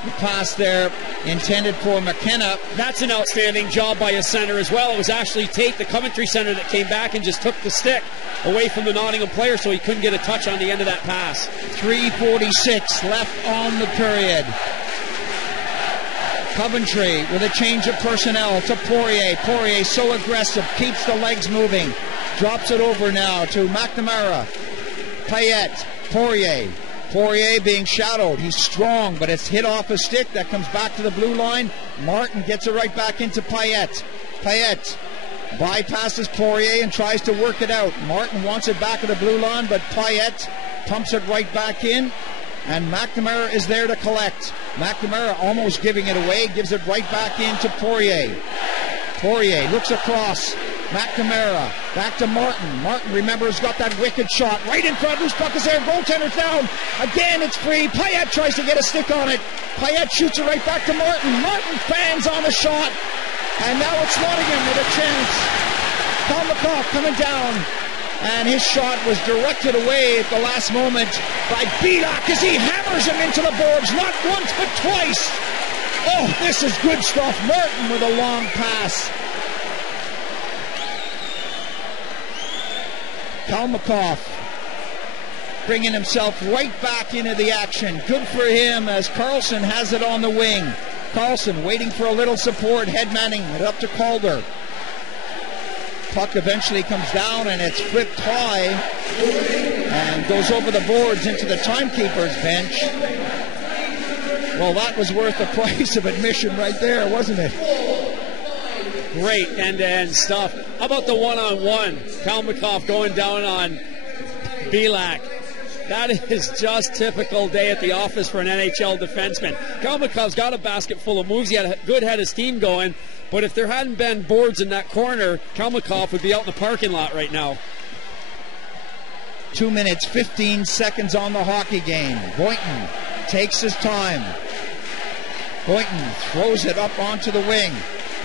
The pass there intended for McKenna. That's an outstanding job by a center as well. It was actually Tate, the Coventry center, that came back and just took the stick away from the Nottingham player, so he couldn't get a touch on the end of that pass. 3:46 left on the period. Coventry with a change of personnel to Poirier. Poirier so aggressive, keeps the legs moving. Drops it over now to McNamara. Payette, Poirier. Poirier being shadowed. He's strong, but it's hit off a stick. That comes back to the blue line. Martin gets it right back into Payette. Payette bypasses Poirier and tries to work it out. Martin wants it back at the blue line, but Payette pumps it right back in, and McNamara is there to collect. McNamara almost giving it away, gives it right back into Poirier. Poirier looks across. McNamara back to Martin. Martin, remember, has got that wicked shot right in front. Loose puck is there. Goaltender's down. Again, it's free. Payette tries to get a stick on it. Payette shoots it right back to Martin. Martin fans on the shot. And now it's Nottingham with a chance. Kalmakov coming down. And his shot was directed away at the last moment by Bilak as he hammers him into the boards. Not once, but twice. Oh, this is good stuff. Martin with a long pass. Kalmakov bringing himself right back into the action. Good for him as Carlson has it on the wing. Carlson waiting for a little support, headmanning it up to Calder. Puck eventually comes down and it's flipped high and goes over the boards into the timekeeper's bench. Well, that was worth the price of admission right there, wasn't it? Great end-to-end stuff. How about the one-on-one? Kalmakov going down on Bilak. That is just typical day at the office for an NHL defenseman. Kalmakov's got a basket full of moves. He had a good head of steam going, but if there hadn't been boards in that corner, Kalmakov would be out in the parking lot right now. 2 minutes, 15 seconds on the hockey game. Boynton takes his time. Boynton throws it up onto the wing.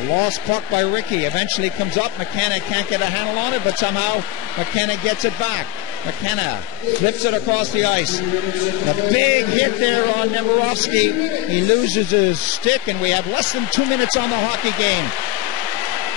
Lost puck by Ricky. Eventually comes up. McKenna can't get a handle on it, but somehow McKenna gets it back. McKenna flips it across the ice. The big hit there on Nemborowski. He loses his stick, and we have less than 2 minutes on the hockey game.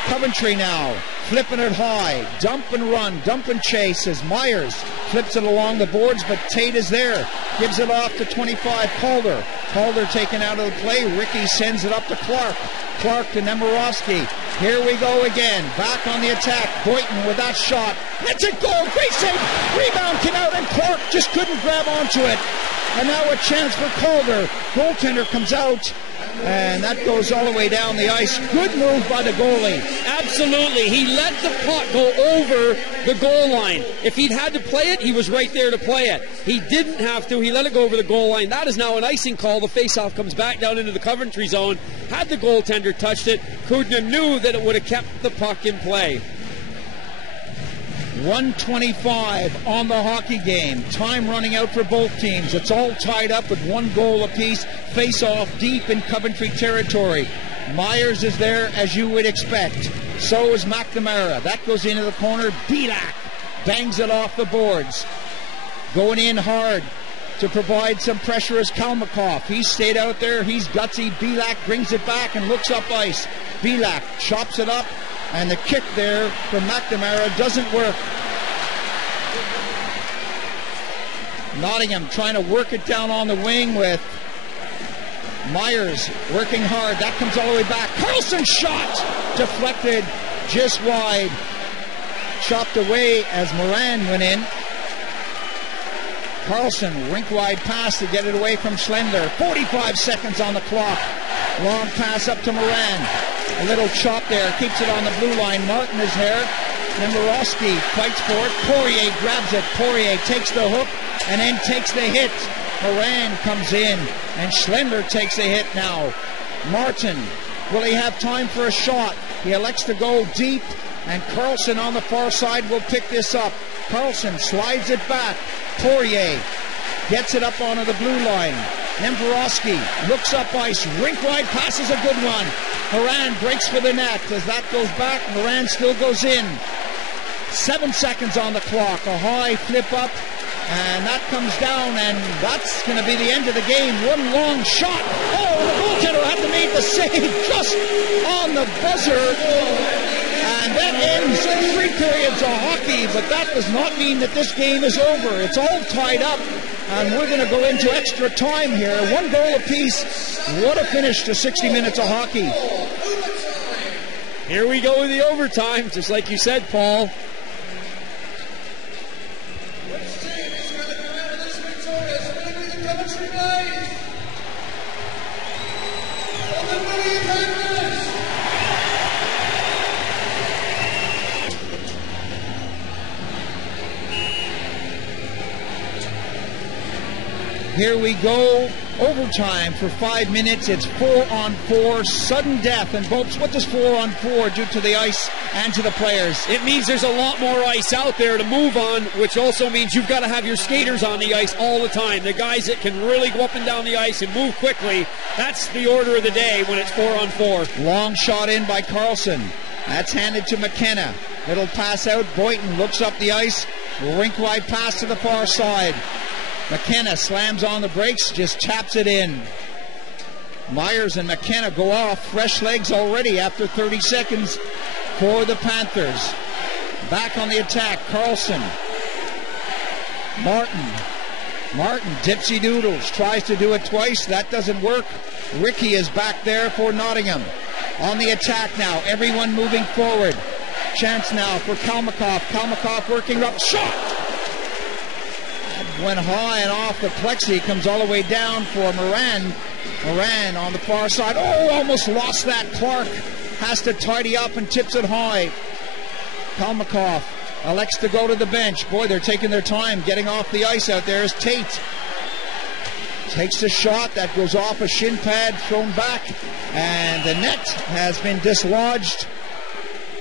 Coventry now flipping it high. Dump and run, dump and chase as Myers flips it along the boards, but Tate is there. Gives it off to 25, Calder. Calder taken out of the play. Ricky sends it up to Clark. Clark to Nemborowski. Here we go again. Back on the attack. Boynton with that shot. Let's it go. Great save. Rebound came out and Clark just couldn't grab onto it. And now a chance for Calder. Goaltender comes out. And that goes all the way down the ice. Good move by the goalie. Absolutely. He let the puck go over the goal line. If he'd had to play it, he was right there to play it. He didn't have to. He let it go over the goal line. That is now an icing call. The faceoff comes back down into the Coventry zone. Had the goaltender touched it, Kudna knew that it would have kept the puck in play. 1:25 on the hockey game. Time running out for both teams. It's all tied up with 1 goal apiece. Face off deep in Coventry territory. Myers is there as you would expect. So is McNamara. That goes into the corner. Bilak bangs it off the boards. Going in hard to provide some pressure is Kalmakov. He's stayed out there. He's gutsy. Bilak brings it back and looks up ice. Bilak chops it up. And the kick there from McNamara doesn't work. Nottingham trying to work it down on the wing with Myers working hard. That comes all the way back. Carlson's shot deflected just wide. Chopped away as Moran went in. Carlson, rink-wide pass to get it away from Schlender. 45 seconds on the clock. Long pass up to Moran. A little chop there. Keeps it on the blue line. Martin is there. Nemorowski fights for it. Poirier grabs it. Poirier takes the hook and then takes the hit. Moran comes in and Schlender takes a hit now. Martin, will he have time for a shot? He elects to go deep, and Carlson on the far side will pick this up. Carlson slides it back. Poirier gets it up onto the blue line. Nemorowski looks up ice. Rink-wide pass is a good one. Moran breaks for the net. As that goes back, Moran still goes in. 7 seconds on the clock. A high flip up, and that comes down, and that's going to be the end of the game. One long shot. Oh, the goaltender had to make the save just on the buzzer. And that ends 3 periods of hockey, but that does not mean that this game is over. It's all tied up, and we're going to go into extra time here. 1 goal apiece. What a finish to 60 minutes of hockey. Here we go with the overtime, just like you said, Paul. Here we go, overtime for 5 minutes. It's 4-on-4, sudden death. And Bopes, what does 4-on-4 do to the ice and to the players? It means there's a lot more ice out there to move on, which also means you've got to have your skaters on the ice all the time. The guys that can really go up and down the ice and move quickly. That's the order of the day when it's 4-on-4. Long shot in by Carlson. That's handed to McKenna. Little pass out. Boynton looks up the ice. Rink-wide pass to the far side. McKenna slams on the brakes, just taps it in. Myers and McKenna go off. Fresh legs already after 30 seconds for the Panthers. Back on the attack, Carlson. Martin dipsy doodles, tries to do it twice. That doesn't work. Ricky is back there for Nottingham. On the attack now, everyone moving forward. Chance now for Kalmakoff. Kalmakoff working up. Shot! Went high and off the plexi, comes all the way down for Moran. Moran on the far side. Oh, almost lost that. Clark has to tidy up and tips it high. Kalmakoff elects to go to the bench. Boy, they're taking their time getting off the ice out there. Is Tate. Takes the shot. That goes off a shin pad, thrown back. And the net has been dislodged.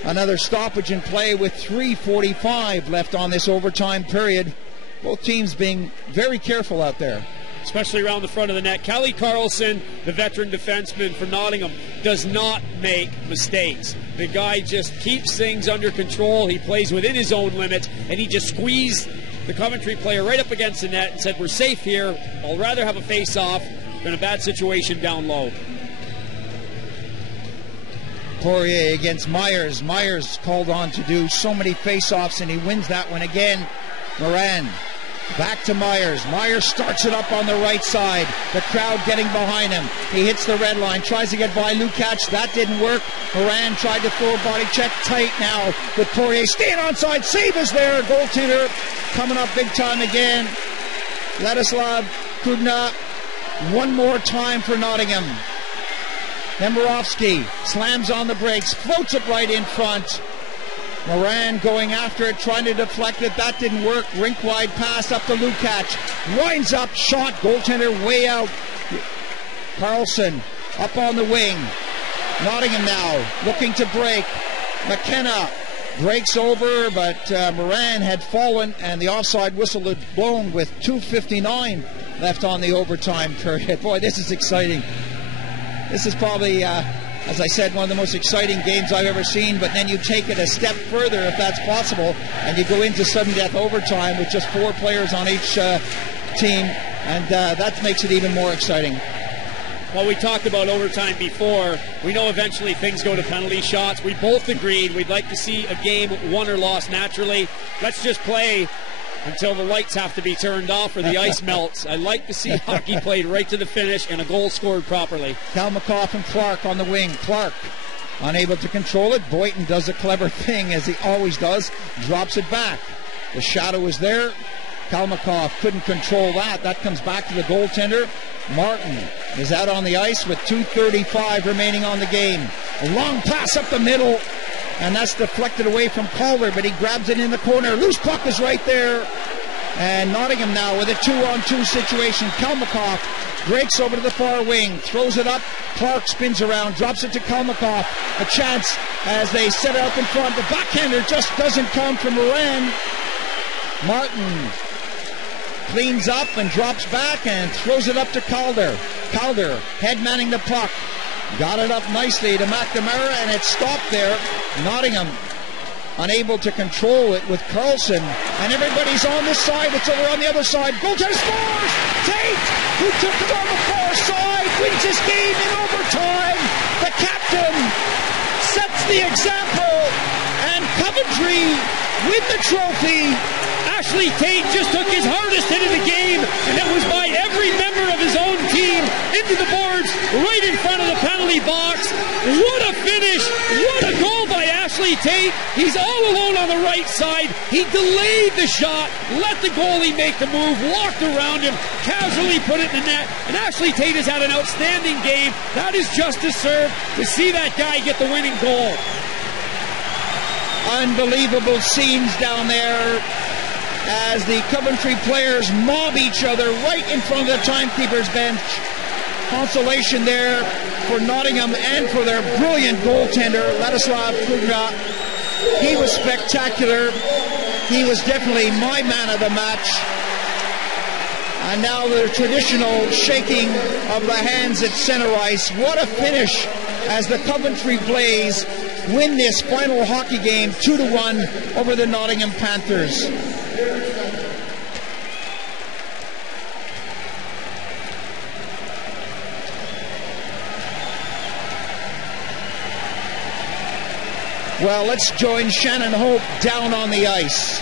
Another stoppage in play with 3:45 left on this overtime period. Both teams being very careful out there. Especially around the front of the net. Kelly Carlson, the veteran defenseman for Nottingham, does not make mistakes. The guy just keeps things under control. He plays within his own limits, and he just squeezed the Coventry player right up against the net and said, we're safe here. I'll rather have a face-off than a bad situation down low. Poirier against Myers. Myers called on to do so many face-offs, and he wins that one again. Moran. Back to Myers. Myers starts it up on the right side. The crowd getting behind him. He hits the red line. Tries to get by Lukács. That didn't work. Moran tried to throw a body check tight now with Poirier. Staying onside. Save is there. Goaltender coming up big time again. Ladislav Kudna. One more time for Nottingham. Nemorowski slams on the brakes. Floats it right in front. Moran going after it, trying to deflect it. That didn't work. Rink-wide pass up to Lukács. Winds up, shot. Goaltender way out. Carlson up on the wing. Nottingham now looking to break. McKenna breaks over, but Moran had fallen, and the offside whistle had blown with 2:59 left on the overtime period. Boy, this is exciting. This is probably... as I said, one of the most exciting games I've ever seen, but then you take it a step further, if that's possible, and you go into sudden death overtime with just 4 players on each team, and that makes it even more exciting. Well, we talked about overtime before. We know eventually things go to penalty shots. We both agreed we'd like to see a game won or lost naturally. Let's just play until the lights have to be turned off or the ice melts. I like to see hockey played right to the finish and a goal scored properly. Kalmakoff and Clark on the wing. Clark unable to control it. Boynton does a clever thing, as he always does, drops it back. The shadow is there. Kalmakoff couldn't control that. That comes back to the goaltender. Martin is out on the ice with 2:35 remaining on the game. A long pass up the middle, and that's deflected away from Calder, but he grabs it in the corner. Loose puck is right there. And Nottingham now with a 2-on-2 situation. Kalmakoff breaks over to the far wing, throws it up. Clark spins around, drops it to Kalmakoff. A chance as they set it up in front. The backhander just doesn't come from Moran. Martin cleans up and drops back and throws it up to Calder. Calder head manning the puck. Got it up nicely to McNamara, and it stopped there. Nottingham unable to control it with Carlson, and everybody's on this side. It's over on the other side. Goaltender scores! Tate, who took it on the far side, wins this game in overtime. The captain sets the example, and Coventry win the trophy. Ashley Tate just took his hardest hit of the game, and it was by every member of his own team into the boards right in front of the penalty box. What a finish! What a goal by Ashley Tate. He's all alone on the right side. He delayed the shot, let the goalie make the move, walked around him, casually put it in the net, and Ashley Tate has had an outstanding game. That is just deserved to see that guy get the winning goal. Unbelievable scenes down there as the Coventry players mob each other right in front of the timekeeper's bench. Consolation there for Nottingham and for their brilliant goaltender, Ladislav Kugna. He was spectacular. He was definitely my man of the match. And now the traditional shaking of the hands at center ice. What a finish as the Coventry Blaze win this final hockey game 2-1 over the Nottingham Panthers. Well, let's join Shannon Hope down on the ice.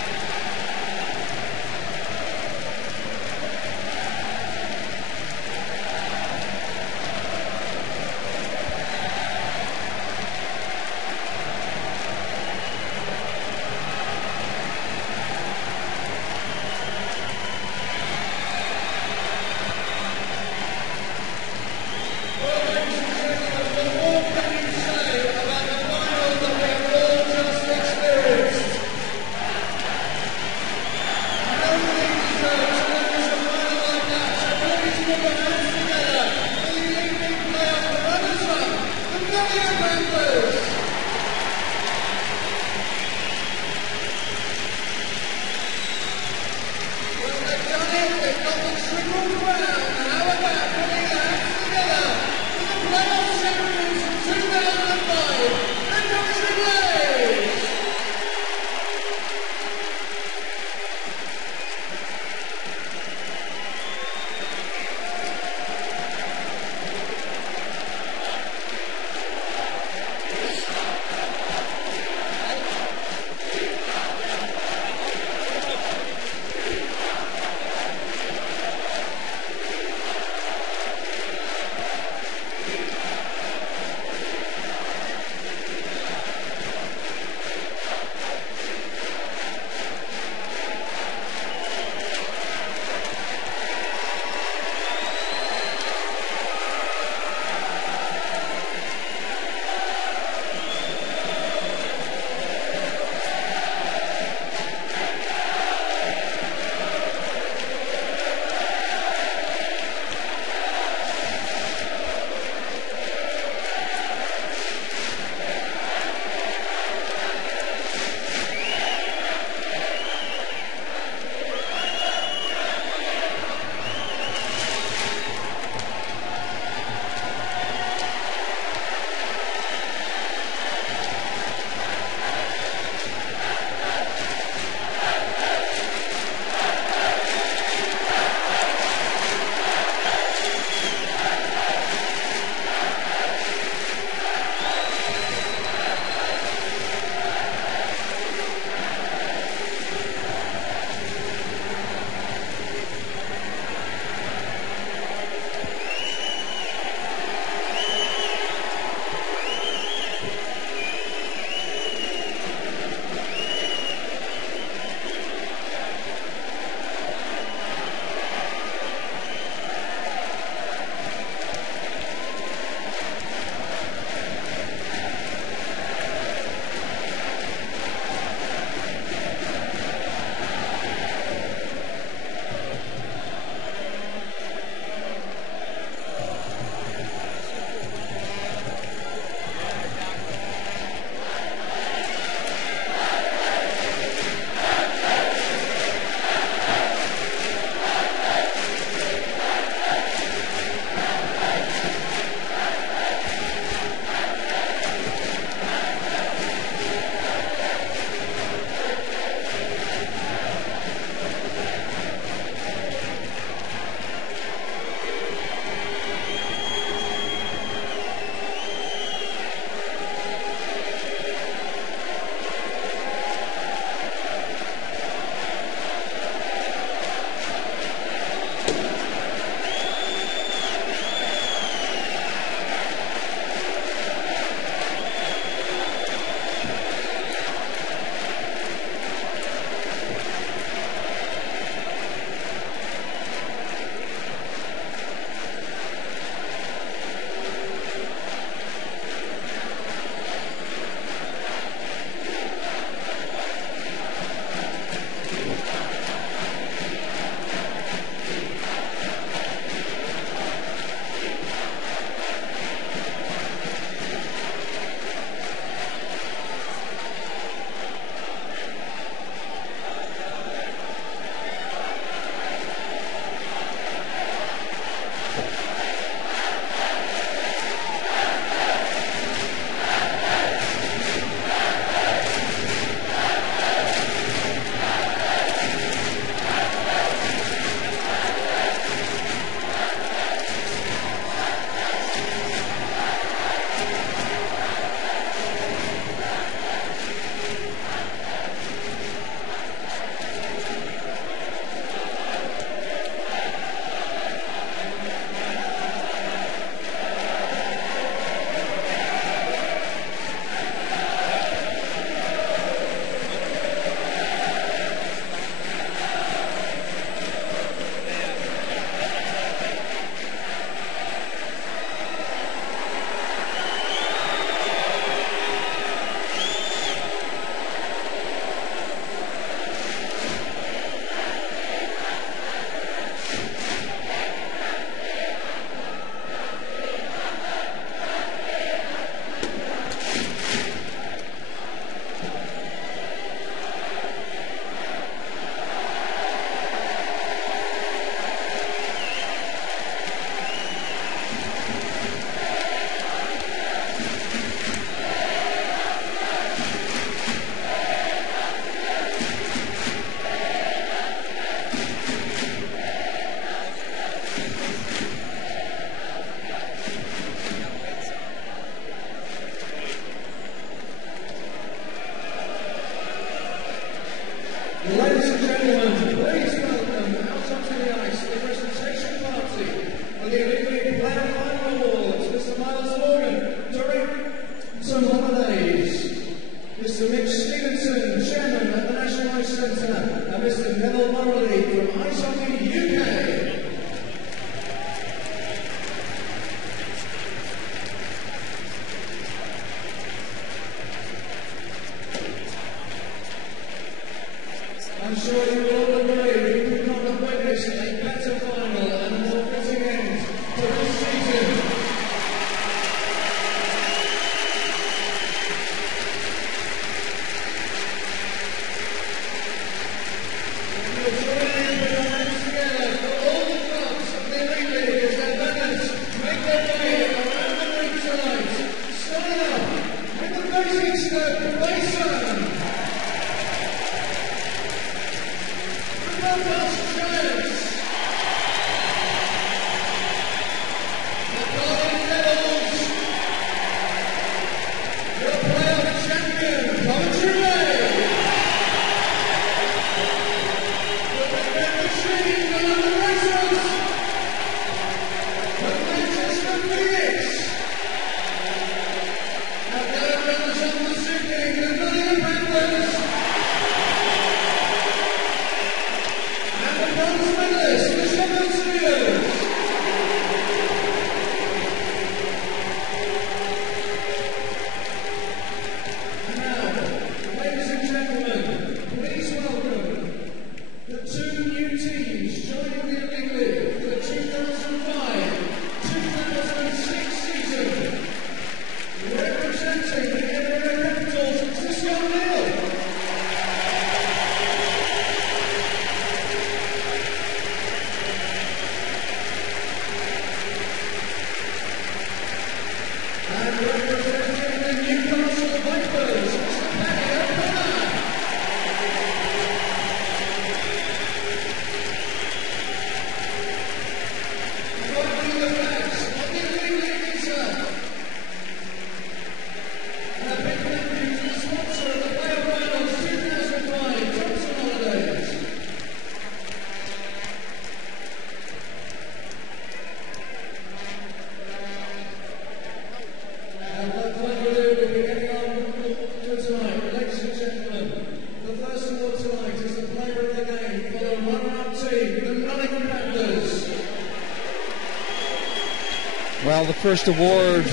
Well, the first award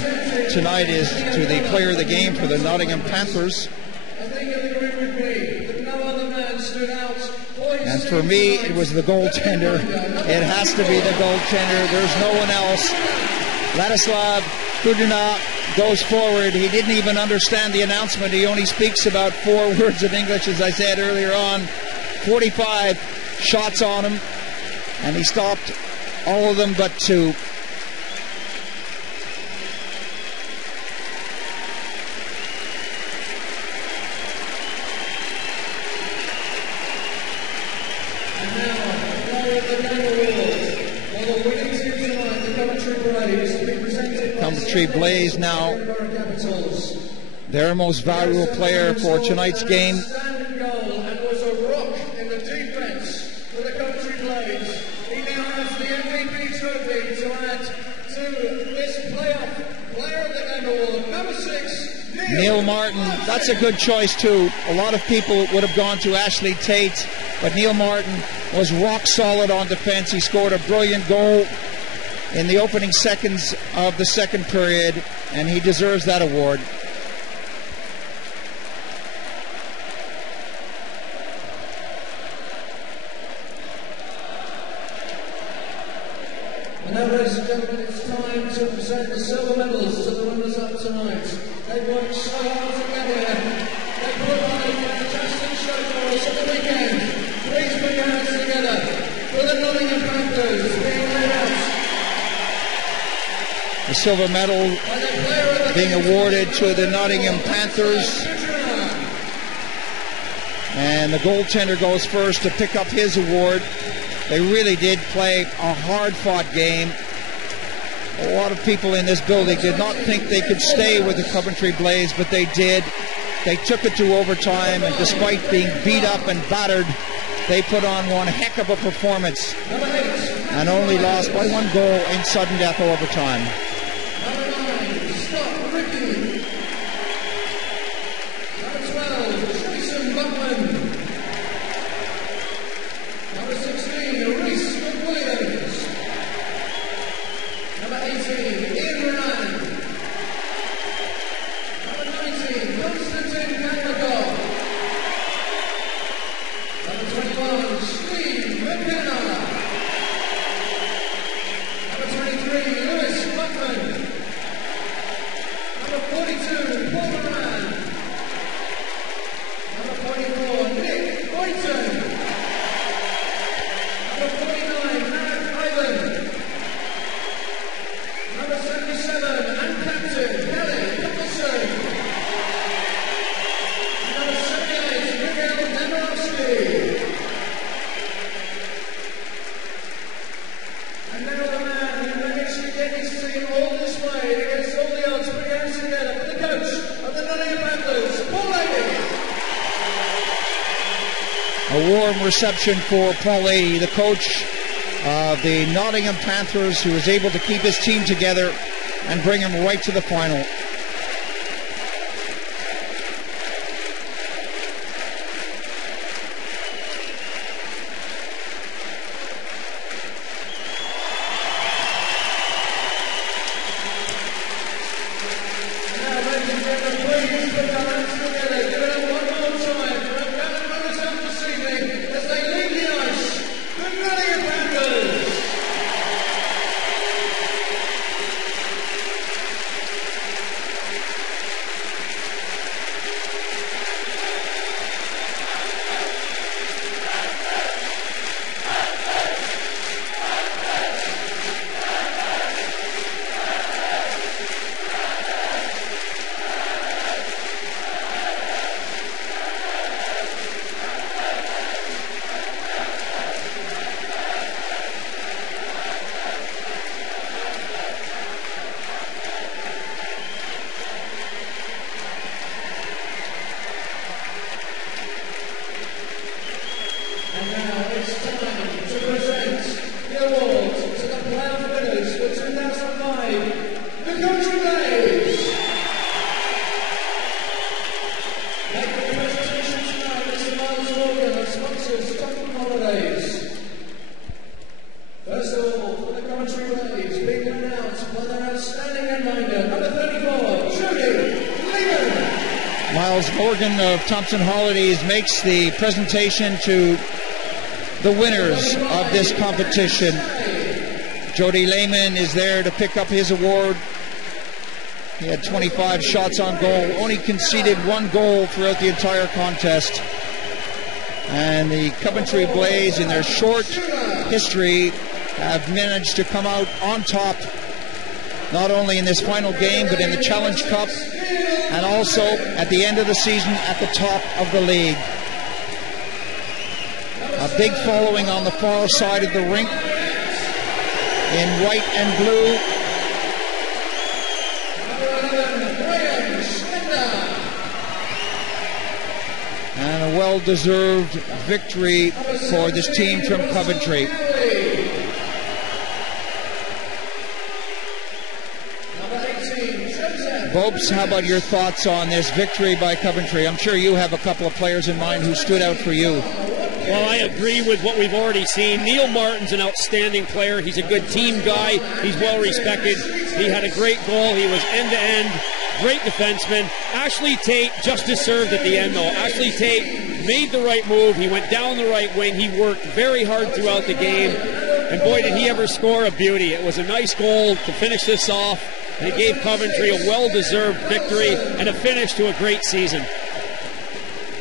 tonight is to the player of the game for the Nottingham Panthers. And for me, it was the goaltender. It has to be the goaltender. There's no one else. Ladislav Kudina goes forward. He didn't even understand the announcement. He only speaks about 4 words of English, as I said earlier on. 45 shots on him, and he stopped all of them but 2. Coventry Blaze now their most valuable player for tonight's game. Neil Martin, that's a good choice too. A lot of people would have gone to Ashley Tate, but Neil Martin was rock solid on defense. He scored a brilliant goal in the opening seconds of the second period, and he deserves that award. And now, ladies and gentlemen, it's time to present the silver medals to the runners up tonight. They've worked so hard to get here. They put on a fantastic show for us at the weekend. Please put your hands together for the Nottingham Panthers being laid out. The silver medal being awarded to the Nottingham Panthers. And the goaltender goes first to pick up his award. They really did play a hard-fought game. A lot of people in this building did not think they could stay with the Coventry Blaze, but they did. They took it to overtime, and despite being beat up and battered, they put on one heck of a performance and only lost by 1 goal in sudden death overtime. Reception for Paul Lady, the coach of the Nottingham Panthers, who was able to keep his team together and bring him right to the final. Miles Morgan of Thompson Holidays makes the presentation to the winners of this competition. Jody Lehman is there to pick up his award. He had 25 shots on goal, only conceded 1 goal throughout the entire contest. And the Coventry Blaze, in their short history, have managed to come out on top, not only in this final game, but in the Challenge Cup, and also at the end of the season at the top of the league. A big following on the far side of the rink in white and blue. And a well-deserved victory for this team from Coventry. Bobes, how about your thoughts on this victory by Coventry? I'm sure you have a couple of players in mind who stood out for you. Well, I agree with what we've already seen. Neil Martin's an outstanding player. He's a good team guy. He's well respected. He had a great goal. He was end-to-end. Great defenseman. Ashley Tate just deserved at the end, though. Ashley Tate made the right move. He went down the right wing. He worked very hard throughout the game. And boy, did he ever score a beauty. It was a nice goal to finish this off. And it gave Coventry a well-deserved victory and a finish to a great season.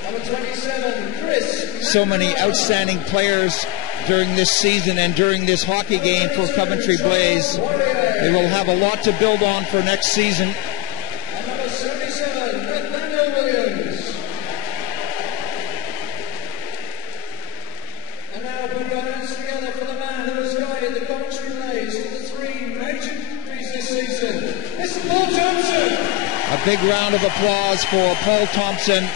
Number 27, Chris. So many outstanding players during this season and during this hockey game for Coventry Blaze. They will have a lot to build on for next season. And number 77, Nathaniel Williams. And now put your hands together for the man who has guided the Coventry Blaze to the 3 major victories this season. Mr. Paul Thompson. A big round of applause for Paul Thompson,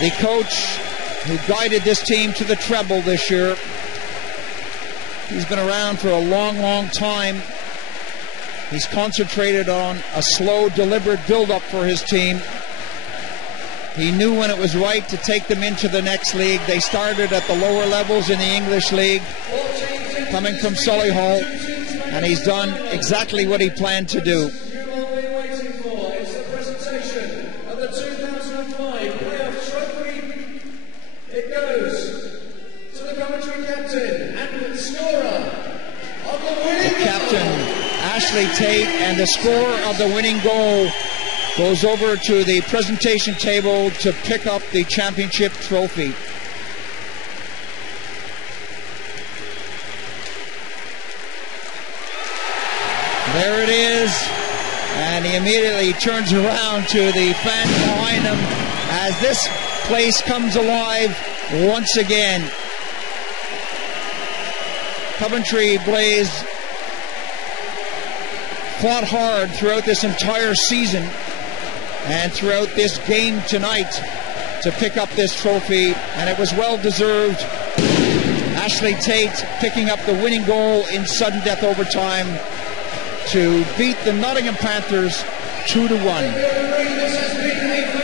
the coach who guided this team to the treble this year. He's been around for a long, long time. He's concentrated on a slow, deliberate build-up for his team. He knew when it was right to take them into the next league. They started at the lower levels in the English League, coming from Solihull, and he's done exactly what he planned to do. You've all been waiting for. It's the presentation of the 2005 playoff trophy. It goes to the Coventry captain and scorer of the winning The captain, Ashley Tate, and the scorer of the winning goal goes over to the presentation table to pick up the championship trophy. There it is, and he immediately turns around to the fans behind him as this place comes alive once again. Coventry Blaze fought hard throughout this entire season and throughout this game tonight to pick up this trophy, and it was well deserved. Ashley Tate picking up the winning goal in sudden death overtime to beat the Nottingham Panthers 2-1. This has been a